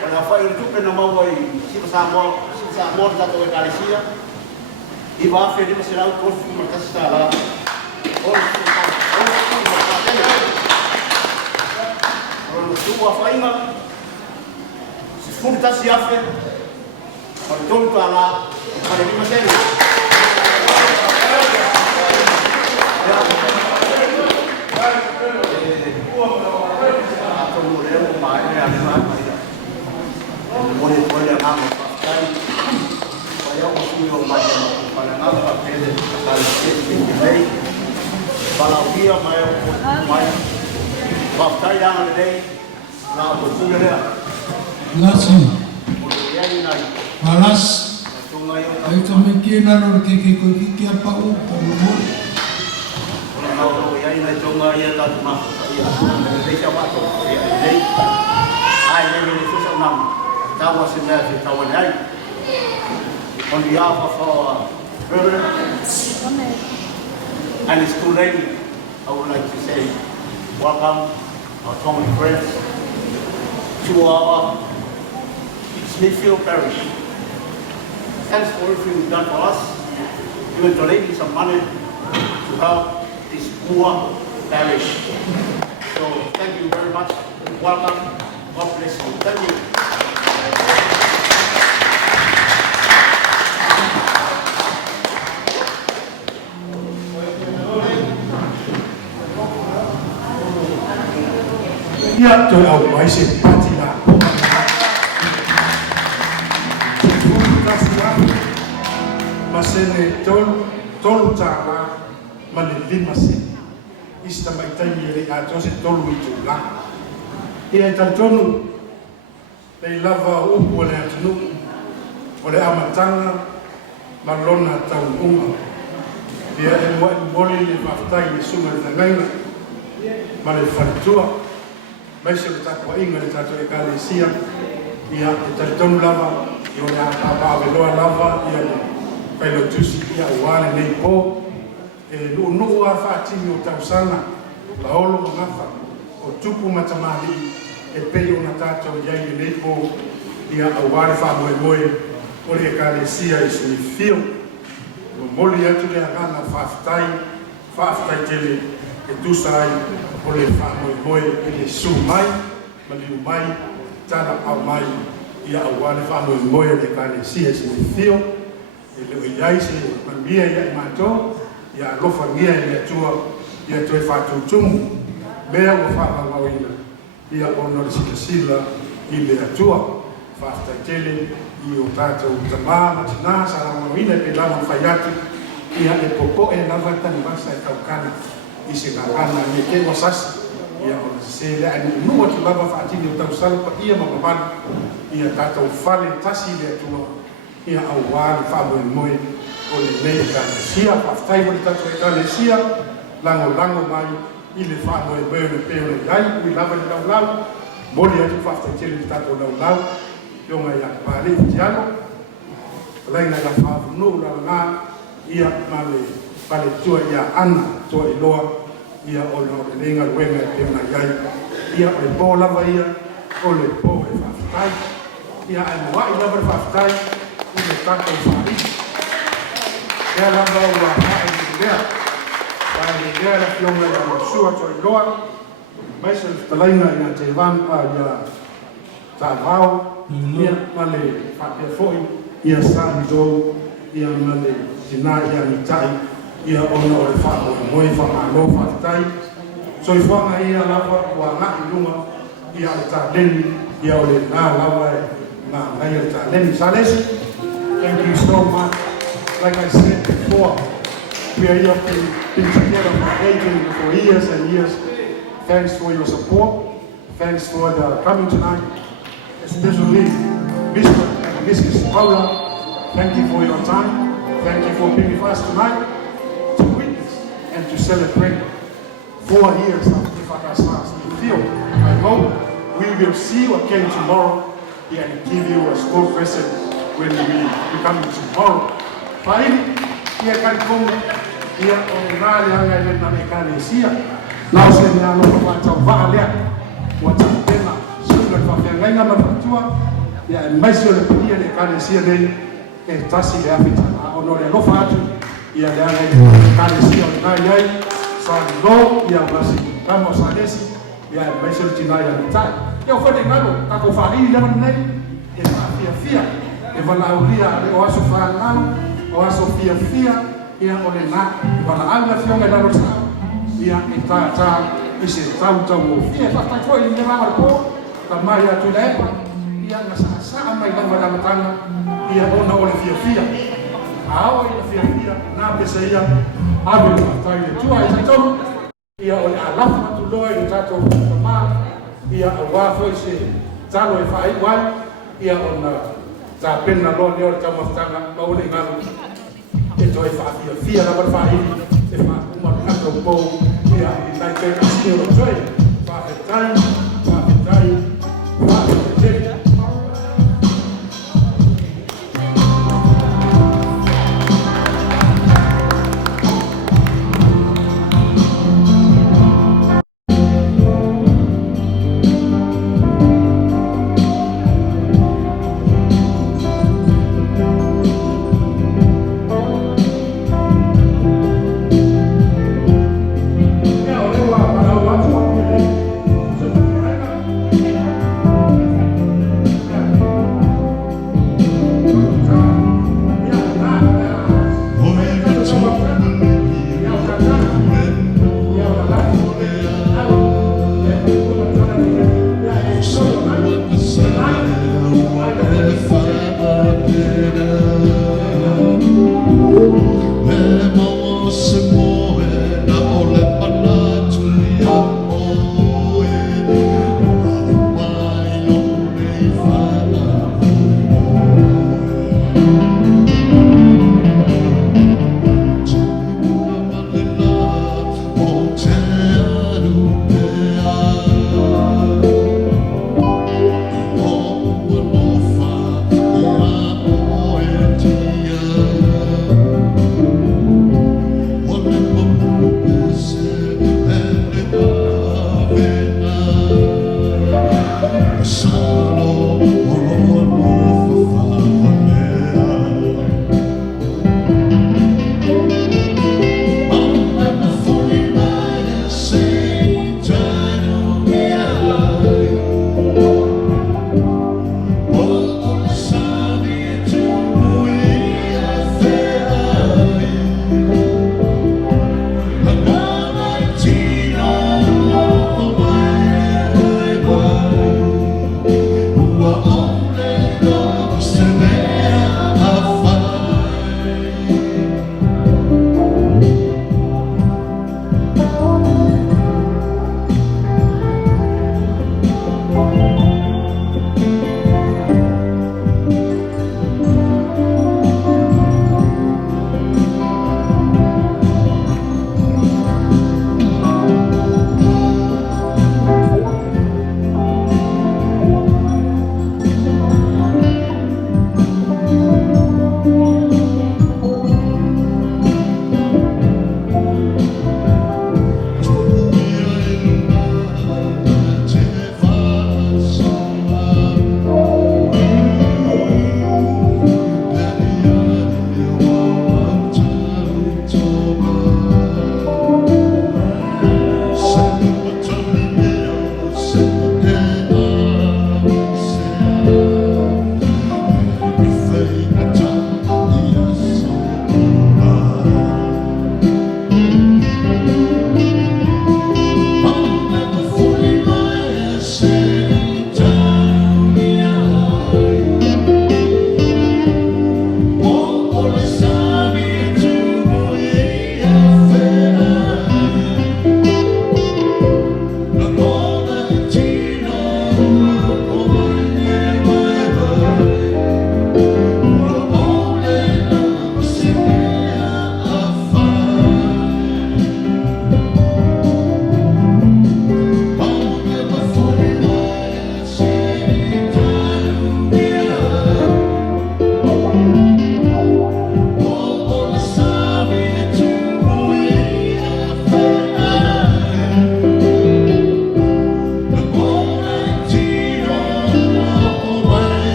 wala fa yutu pe na mawai si sa mo da to kalesia i va fe di masira ko fu markas tala o tu wa faina si fu tasi yafe para todo tala para di masira Nasi, malas, ay kami kinalor kiki apa umur. Ai na tonga ia ta ma ia na le sa pa to ia nei ai nei le so sa nam ta wa se na se ta wa nei on behalf of our brother and his school lady I would like to say welcome our common friends to our Smithfield Parish. Thanks for everything you've done for us, even donating some money to help this poor parish. So thank you very much. Welcome. God bless you. Thank you. Ya tôi au mai se pati la. Masene tolu tala malili masi. Ista mai tai mi a tose tolu itu la. Ia tantonu le lava o le atunu o le amatanga malona tau uma. Ia e mo moli le maftai le sunga le ngaina. Male fatua. Mai se ta ko inga le tato e kalesia. Ia e tantonu lava io na apa veloa lava ia pelo tusi ia wale nei po e no a fatimi o tausana paolo ngafa o tupu matamali e pelo na tato ia nei po ia wale fa moe o le kalesia e sui fio o moli atu le ana faftai tele e tu sai o le fa moe e le su mai mali mai tana au mai ia wale fa moe le kalesia e sui fio le o iai se mamia ia i mātou, ia alofa ngia i le tua, ia toi whātou tumu, mea ua whaamangauina, ia ono le sila i le atua, whātai tele, i o tātou tamā matina, sa rangauina pe lawan whaiatu, ia e popo e lava tani masa e kaukana, i se ngākana me ke wasasi, ia o se le ani nua ki lava whaatini o tau salpa, ia mamamana, ia tātou whale tasi le atua, ia au wāli whāmoe moe, o le nei Kalesia, whaftai mo le tātou e Kalesia, lango mai, i le whāmoe moe le peo le iai, ui lava le laulau, mori atu whaftai tele le tātou laulau, yonga ia pāle i tiano, laina ia whāwunu la ngā, ia male pale tua ia ana, tua i loa, ia o le nenga ruenga e peo na iai, ia o le pō lava ia, o le pō e whaftai, ia ai mua i lava le whaftai, i le tātou whāri, ia lava ua hae i lea, hae i lea la fionga ia o sua tua i loa, mai se le talainga ia te wampa ia tā vau, ia male whapia foi, ia sāni dou, ia male tina ia mitai, ia ona o le whako e moe whamalo whakatai. So I whanga ia lawa ua ngā i lunga, ia o tā leni, ia o le nā lawa e ngā ngai o tā leni. Salesi, thank you so much. Like I said before, we are here been together for years and years. Thanks for your support. Thanks for coming tonight. Especially Bishop and Mrs. Paula, thank you for your time. Thank you for being with us tonight to witness and to celebrate 4 years of Ifakasas in the field. I hope we will see you again tomorrow and give you a school present when we come tomorrow. Paini, ia kankonga, ia ongali hanga ile na Kalesia. Now se ni alo kwa tawala lea, watapena sura kwa fiangaina mafatua, ya maisha le pia le Kalesia le tasi le afita. Onore no fatu, ia le anga Kalesia na yai, sa no ia basi. Kamo sadesi, ia maisha le tina ya mitai. Ia ofade ngalo, kako fari le manai, e fia, e valaulia le oaso fa ngalo. O aso fia, ia o le nā, wala ala fionga la rota, ia e tā, i se tau o fia, tā fo i le mawar po, ka mai atu le epa, ia nga sa mai lama la matanga, ia ona o le fia, ao i le fia, nā pesa ia, awe le matai le tua i tatoru, ia o le alafu matu loa i le tato kama, ia a wafo i se talo e whai wai, ia ona tā pena loa leo le tau maftanga, maule ngalu, e toi fia na par fai e fa uma kato po ia i tai te kasio toi fa tai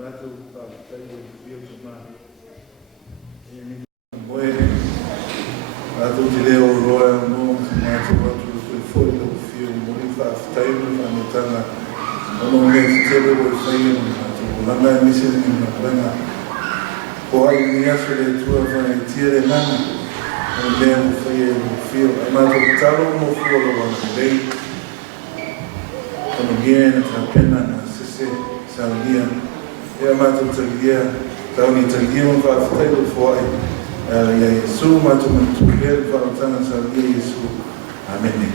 Mato Tayo Vietma Moe Mato Dileo Royal No Mato Mato foi no filme Morifa Tayo Manetana Ono Me Tele Wo Fayo Mato Langa Mission in Langa Ko ai ni aso le tua vai tire nana o me foi o fio Mato Talo no folo wa dei Ono bien tra pena na sese saudia ya matu tagia tauni tagia mwa fitailo foi ya Yesu matu mtuel kwa tana saudia Yesu amen.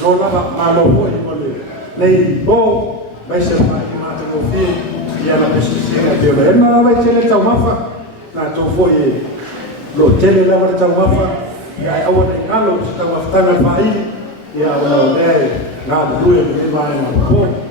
Rola malo foi mole. Nei bo vai ser mais mata no fim e ela precisa de ver. Mas vai ser tão mafa. Na to foi lo tele la vai tão mafa. E aí ao nem alo está mafta na pai e a o ne na do e vai na bo.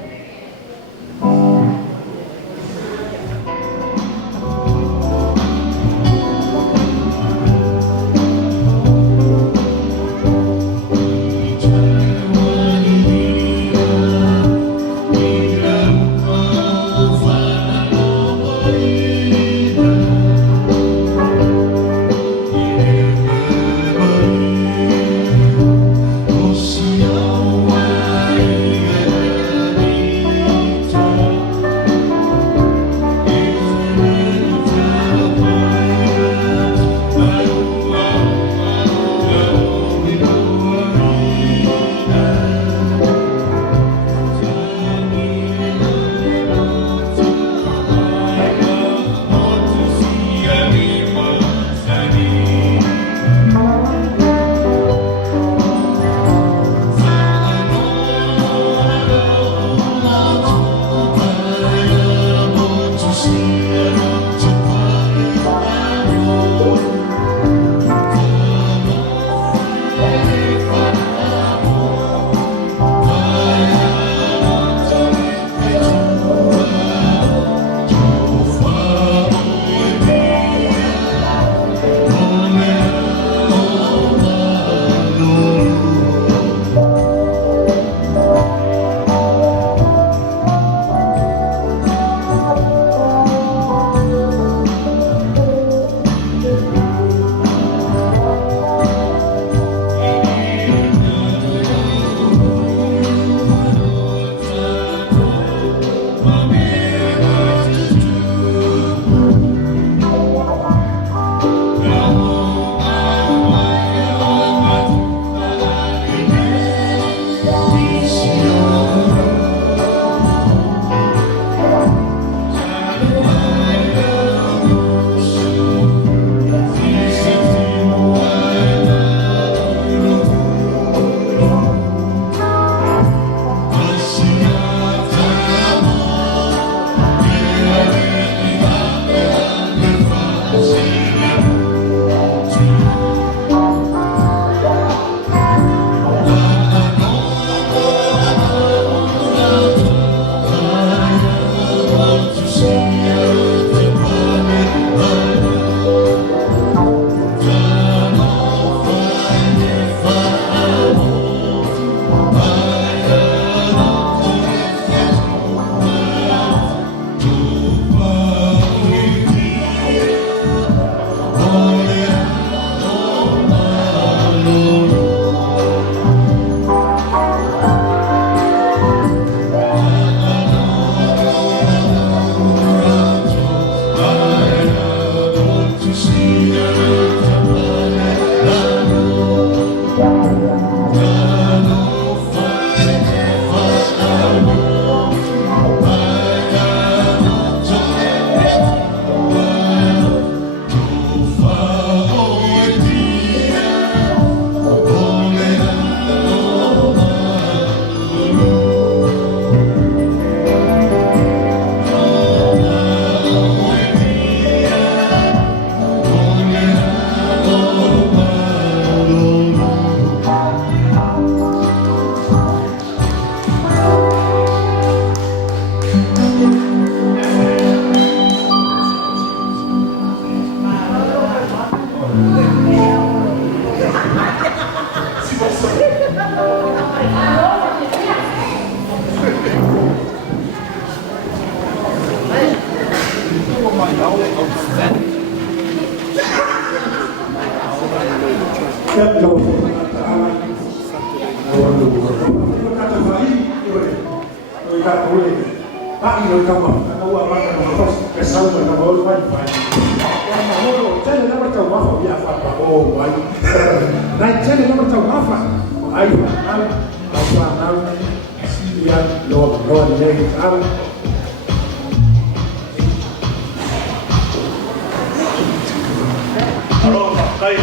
Allora, dai,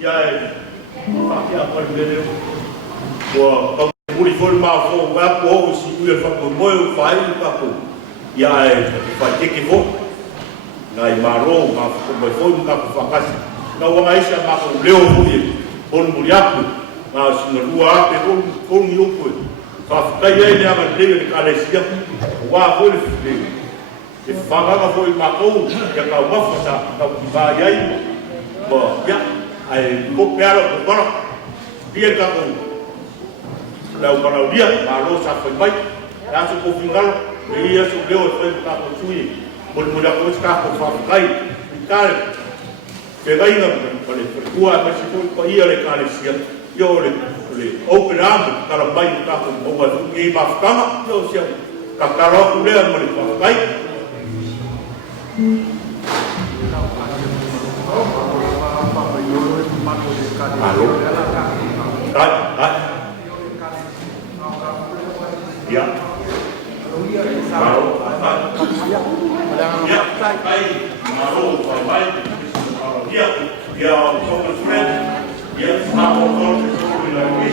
ia e whakia kwa leo. Kua kau muri fol ma fo wa ko si u fa ko mo u fa i ka ko. Ia e fa teke fo. Ngai maro ma ko mo fo ka ko fa kasi. Na wa isa ma ko leo fo i. On muri aku. Ma sina lua pe ko ni o ko. Fa ka ia ni ama leo ni ka le sia. Wa fo le fi. E fa ga fo i ma ko ya ka wa fa sa ka ki ba ia i. Bo ya ai ko pe alo ko bara. Dia ka ko lau para dia malo sa foi mai ya su ko fingalo ia su leo foi ka ko sui bol muda ko ska ko fa kai kai ke gai na pale kua ma si ko ia le kale sia yo le open up para mai ka ko o wa ngi ma kama yo sia ka karo ku le ma le fa kai malo kai ya. Maru, ya, baik. Maru, baik. Ya, ya, common friend. Ya, sama orang sesuatu lagi.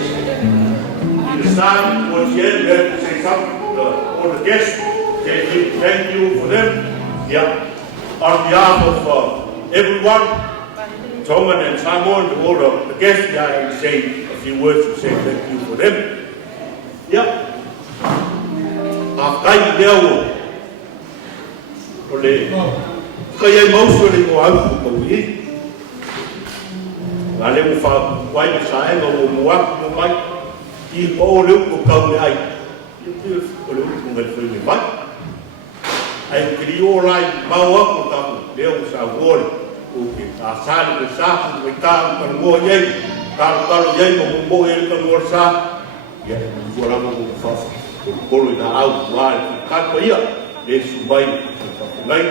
The son was here to say something for the guests. Thank you for them. Yeah, on behalf of everyone, Thomas and Simon, all of the guests, I say a few words to say thank you for them. Yeah. Kai deu ole kai ai mau so le mo au ko i ale mo fa wai me sa e mo mo mo mai I ko le ko ka le ai ko le ko ngal foi me mai ai krio lai mau ko ka le o sa gol o ke ta sa le sa ko ta ko mo ye ka ye mo e ko mo sa ya ko la mo fa Polo na au wai ka ko ia le subai ka ngai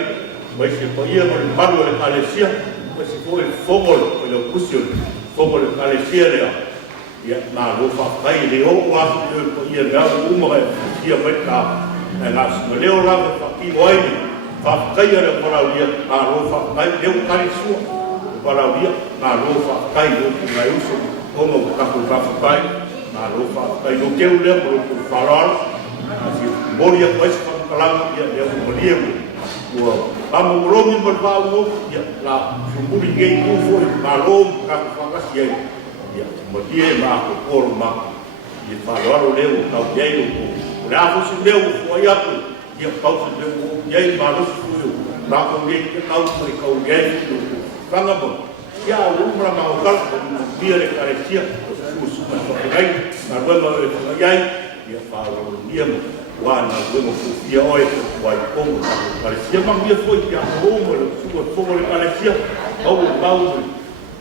mai se ko ia mo malu le kalesia mai se ko e fogol le kusio fogol le kalesia le ia na lo fa kai le o wa ko ia ga u mo ia mai ka na mo le o la fa ki wai fa kai le para ia na lo fa kai le o kalesu para ia na lo fa kai lo ku ngai uso o mo ka ko fa kai na lo fa kai lo ke le mo ko farol asi bolia ko es kalang ya ya bolia ko amo romi mo ba wo ya la sumbuli ngai ku fo malom ka fa ka sia ya mo dia ma ko por ma ya farol le ka ya ko la ko su le ko ya ko ya pa su le ko ya ma lo su yo ba ko ngai ka ko ya ko kanga bo ya umra ma o kal dia le carecia su ma ko ngai na ruema ya ia whāro nia mo wāna wema kūwhia oe wai kongo kalesia mang ia foi kia homo le sua kongo le kalesia au o pau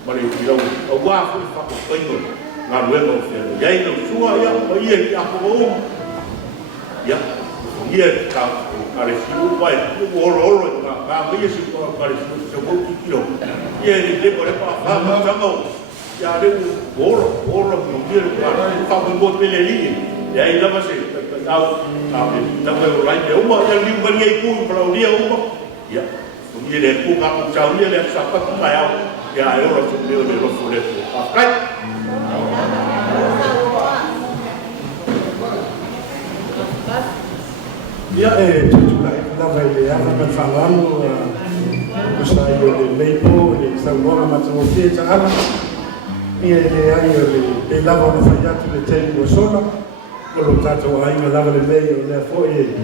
ma le kirau au wā foi whako kaingo ngā wema o whiano iai nau sua ia o ia kia homo ia ia ka kalesia o wai o oro ngā mea si kua kalesia se woki kiro ia ni lepo le pa whama tangau ia le oro mo ia le whako mo pele lini ya ina masih tahu tapi tapi orang dia umur yang liu bagi aku kalau dia umur ya dia lepu kamu jauh dia lihat siapa tu kaya ya orang tu dia boleh pakai ya juga kita boleh ya kita fahamu saya le lepo le saudara macam dia cakap ia dia le lava no fayatu le tempo sola Kalau tato ai me lava le mei o le foi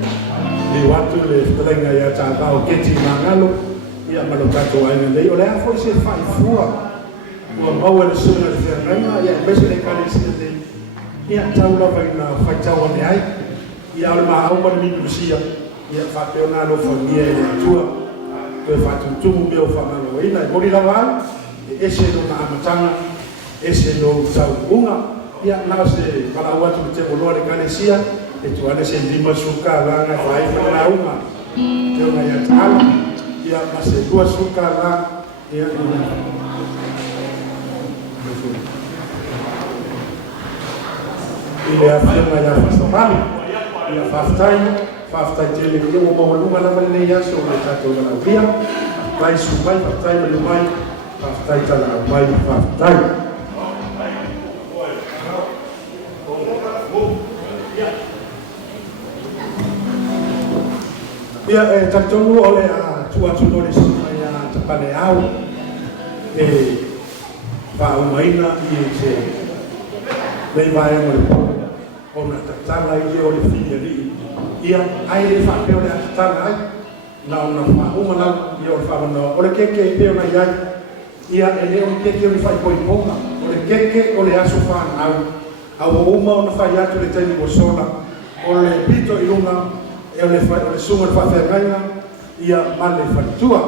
le watu le strenga ya tata o keti mangalo ia malo tato ai me o le foi se fai fua o mau le sona de fermana ia bese le kalisi de ia taula vai na fai tau ne ai ia le ma au ma ni lucia ia fa pe ona lo famia e tua to fa tu me o fa malo ina mo ri lava ese no na amatanga ese no sau unga ia na se para o atu te bolo de kalesia e tu ane se lima suka la na vai para uma te una ia tala ia na se dua suka la ia ina ile afirma ya fasabali ia faftai te le ke mo mo lunga na vale ya so le tato na via vai subai faftai le mai whaftai tala au mai whaftai. Ia tatonu o le a tuatunu le sima ia tapane au whaumaina i se lei vai mo le o na tatala i o le filia li ia ai le whapeo le tatala ai na ona whaumana i o le whamana o le keke i peo na iai ia e leo i keke o le whaipoiponga o le keke o le aso whanau au uma o na whai atu le taimi o sola o le pito i lunga e o le sunga le whawhengaina ia male whaitua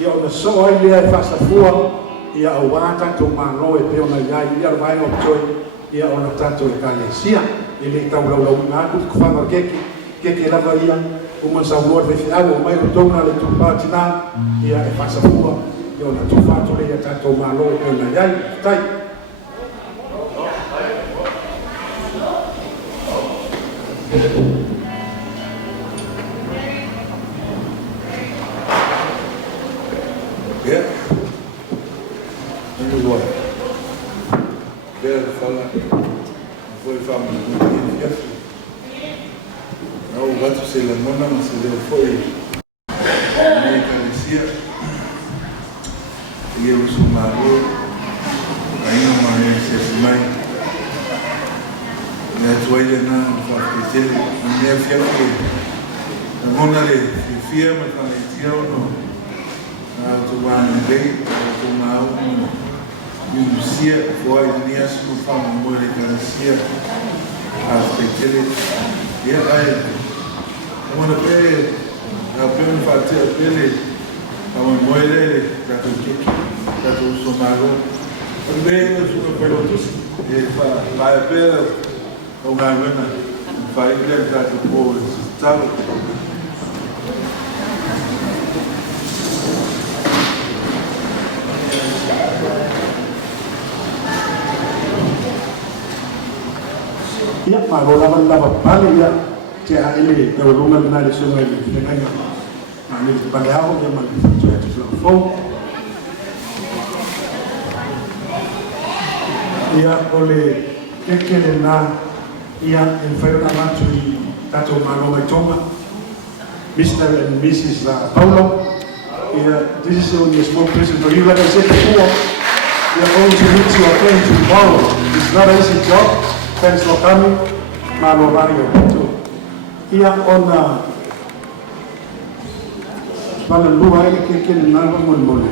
ia o na so ai lea e whasafua ia au wata to mano e peo na iai ia le vai o toi ia o na tato e kalesia i le tau lau na aku ku whanga keke lava ia uma sa uor ve fiago mai o tona le tupatina ia e whasafua ia o na tufato le ia tato mano e peo na iai tai Yeah. Vamos embora. Quero falar. Foi família. Não, o gato se lamona, mas se deu foi. Me carecia. E eu sou maluco. Aí não mais se mãe. E a tua ilha não faz que ele minha filha que a mona le fia mas não tinha não. Tuan bem, tuan Lucia foi nias no fama more carecia aspectele e aí uma vez a pena fazer a pele a moile da tu somaro bem os pelotos e vai a pele o gavana vai ele da tu povo estava ia maro lava pale ia te a ele e o lunga na le sunga i le ngai ma le pale ao ia ma le tu e tu fo ia ole keke le na ia en fai na matu i tato maro mai tonga Mr. and Mrs. Paulo this is only a small present for you like I said before we are going to meet you again tomorrow it's not an easy job. Thanks for coming, Malo Mario. Ia ona bana lua ai ke na mo mo.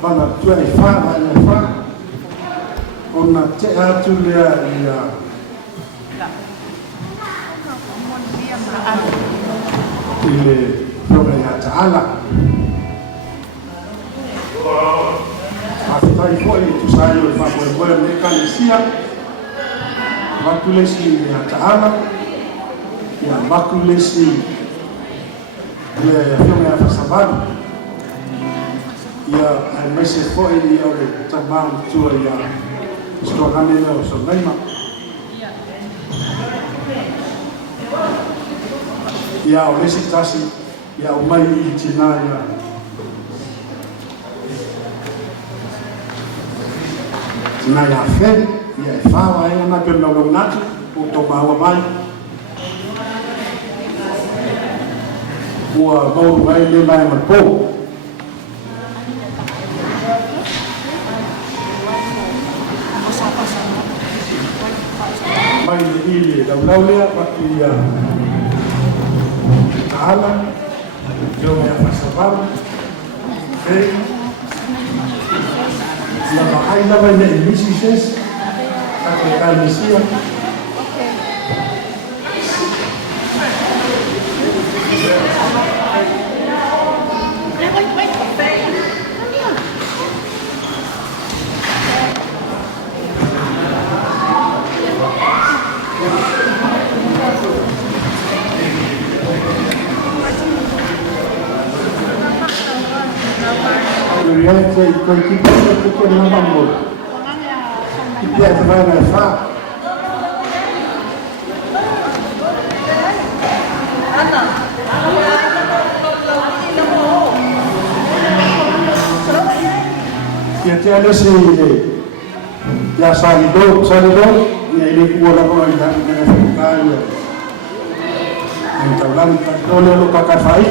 Bana tu ai fa ona te atu le ia. Ile program ya taala. Aftai foi tu sai o fa mo le kalesia. Makulesi ya taala ya makulesi ya fiume ya sabado ya mese foi ya o tabam tu ya stokane no so naima ya o mese tasi ya o mai itina ya fe ia e whawa e ona pena o natu o tō maua mai ua mauru ai le mai ma pō mai le ili laulau lea paki ia taala leo mea whasawaru lava ai lava i nei misi ses Aku akan misi Realmente con chi tutto non va molto. Chi piace vai a fare. Anna. Ia te alese ia salido, ia ile kuola roa i haki mena whakakai ia taulani kakitole lo kakawhai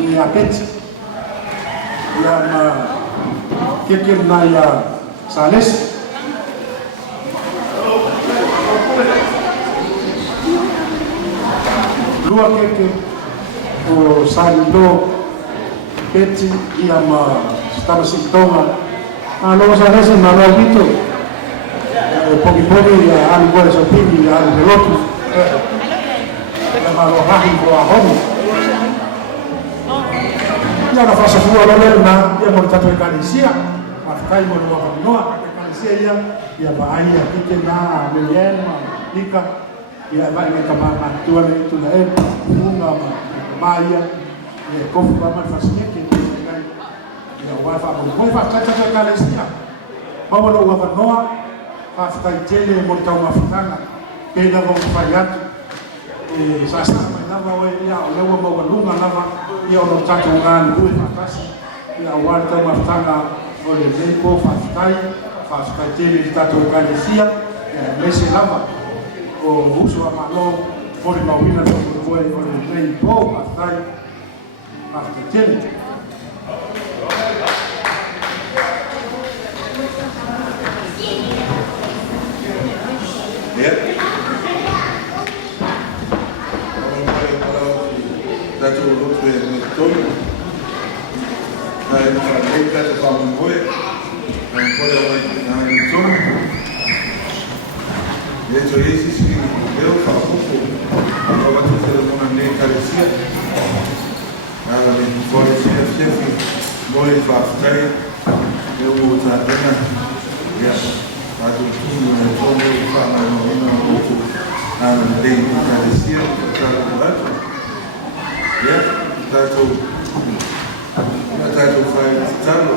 ia peti ia ma kekir na ia sales lua keke o salido peti ia ma stava sintonga lo sales ma lo vito poki ia ali boa so pini ia ali velotu ma lo hahi boa homo ia na fasa fua lo na ia mo tatu ekalisia ma kai mo lo ka noa ekalisia ia ba ia kike na melen ma nika ia ba ia kama tua le tu na funga ma ia e kofu ba ma fasinye ke ia wa fa mo fa tatu ekalisia ma lo wa noa after tele mo tau mafutanga pe na vão falhar sasa na va ia o lewa mo lunga na va ia o tatu ngan ku fatasi ia o tau mafutanga o le tempo fastai tele tatu kalesia mese lava o uso a malo o le mawina o le tempo fastai tele That's what looks like with Tony. I make that a common way. And put it like Tony. It's a easy thing to build for people. I want to tell them on a name Calicia. Before the chef, more is last time. You will have dinner. Yes. I do too many Tony, Fana, and the day Calicia. Yeah, that's all five talo.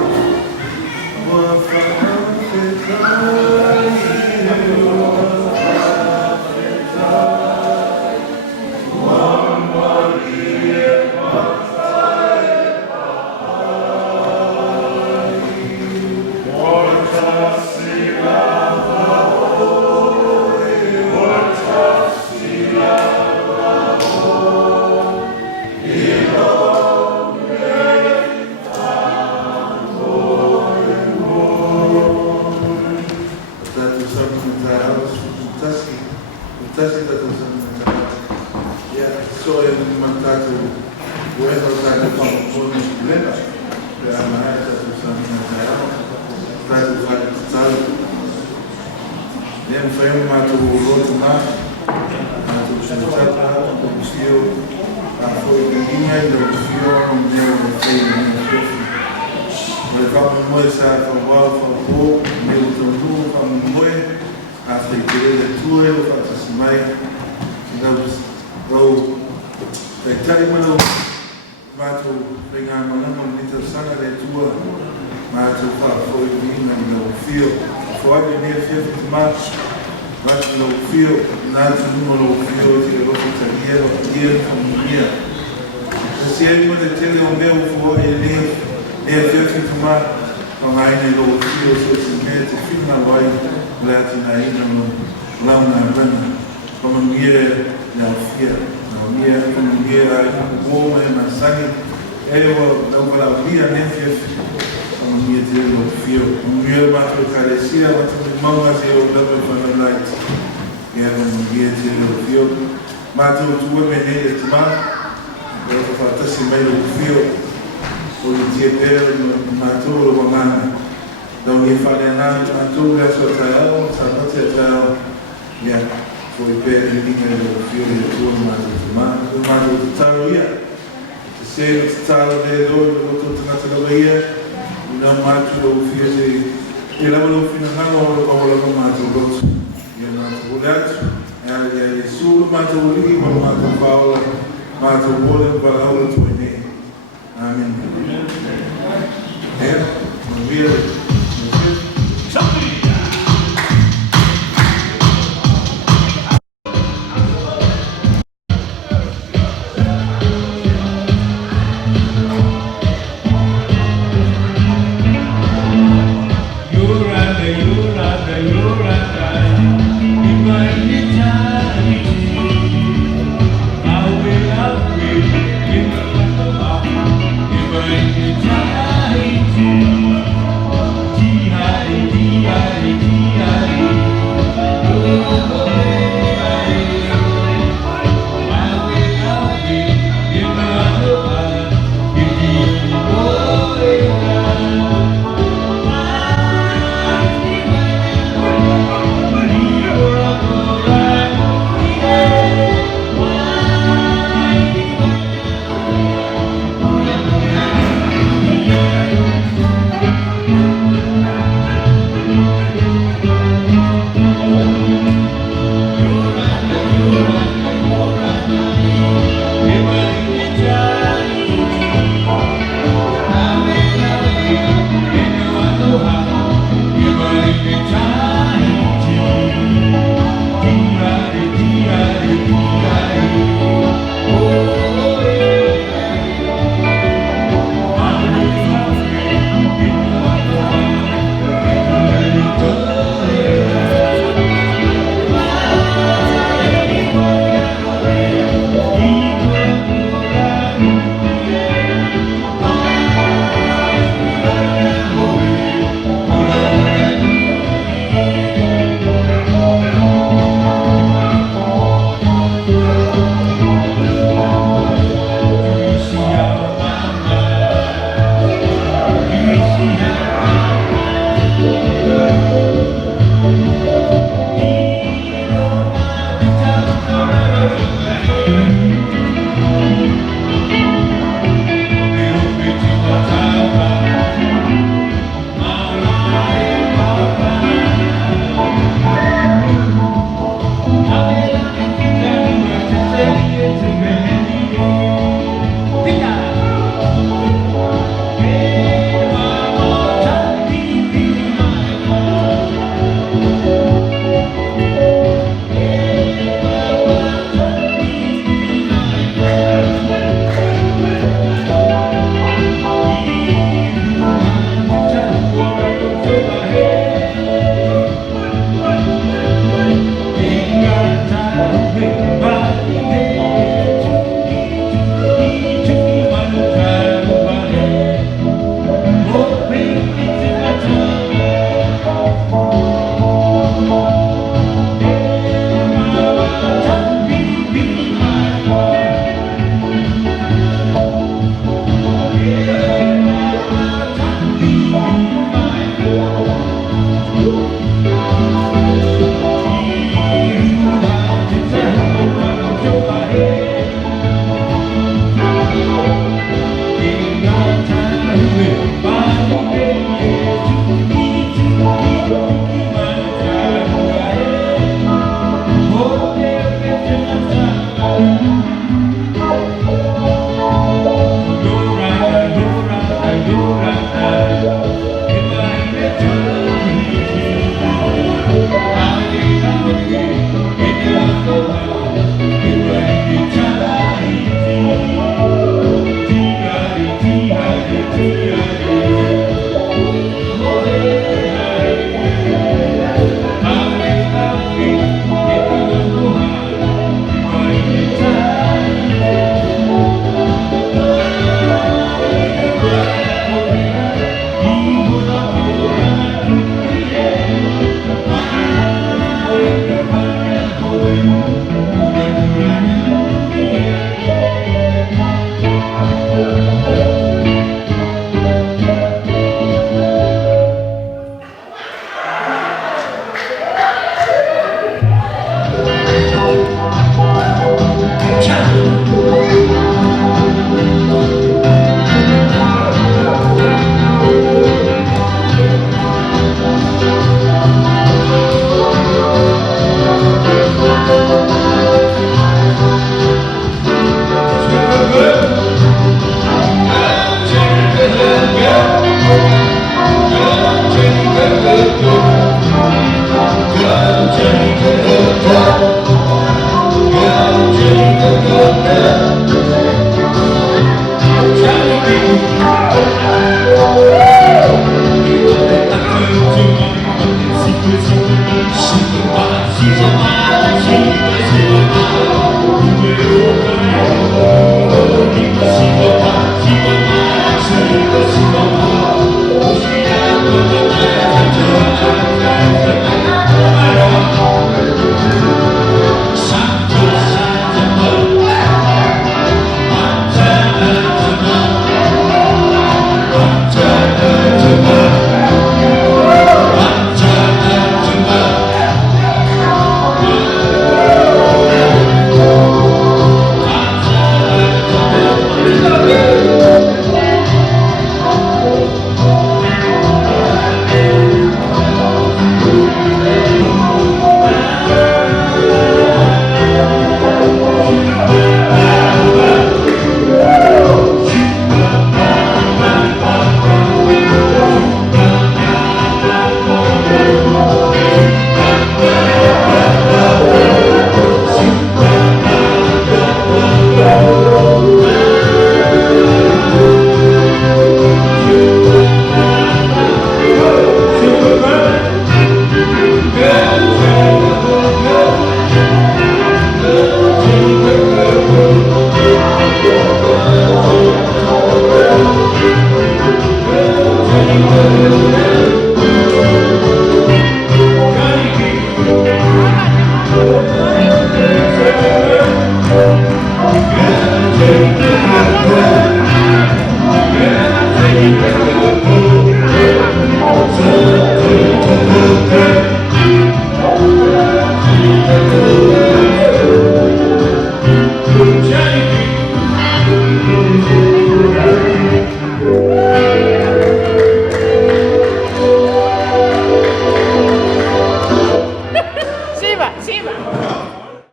Charity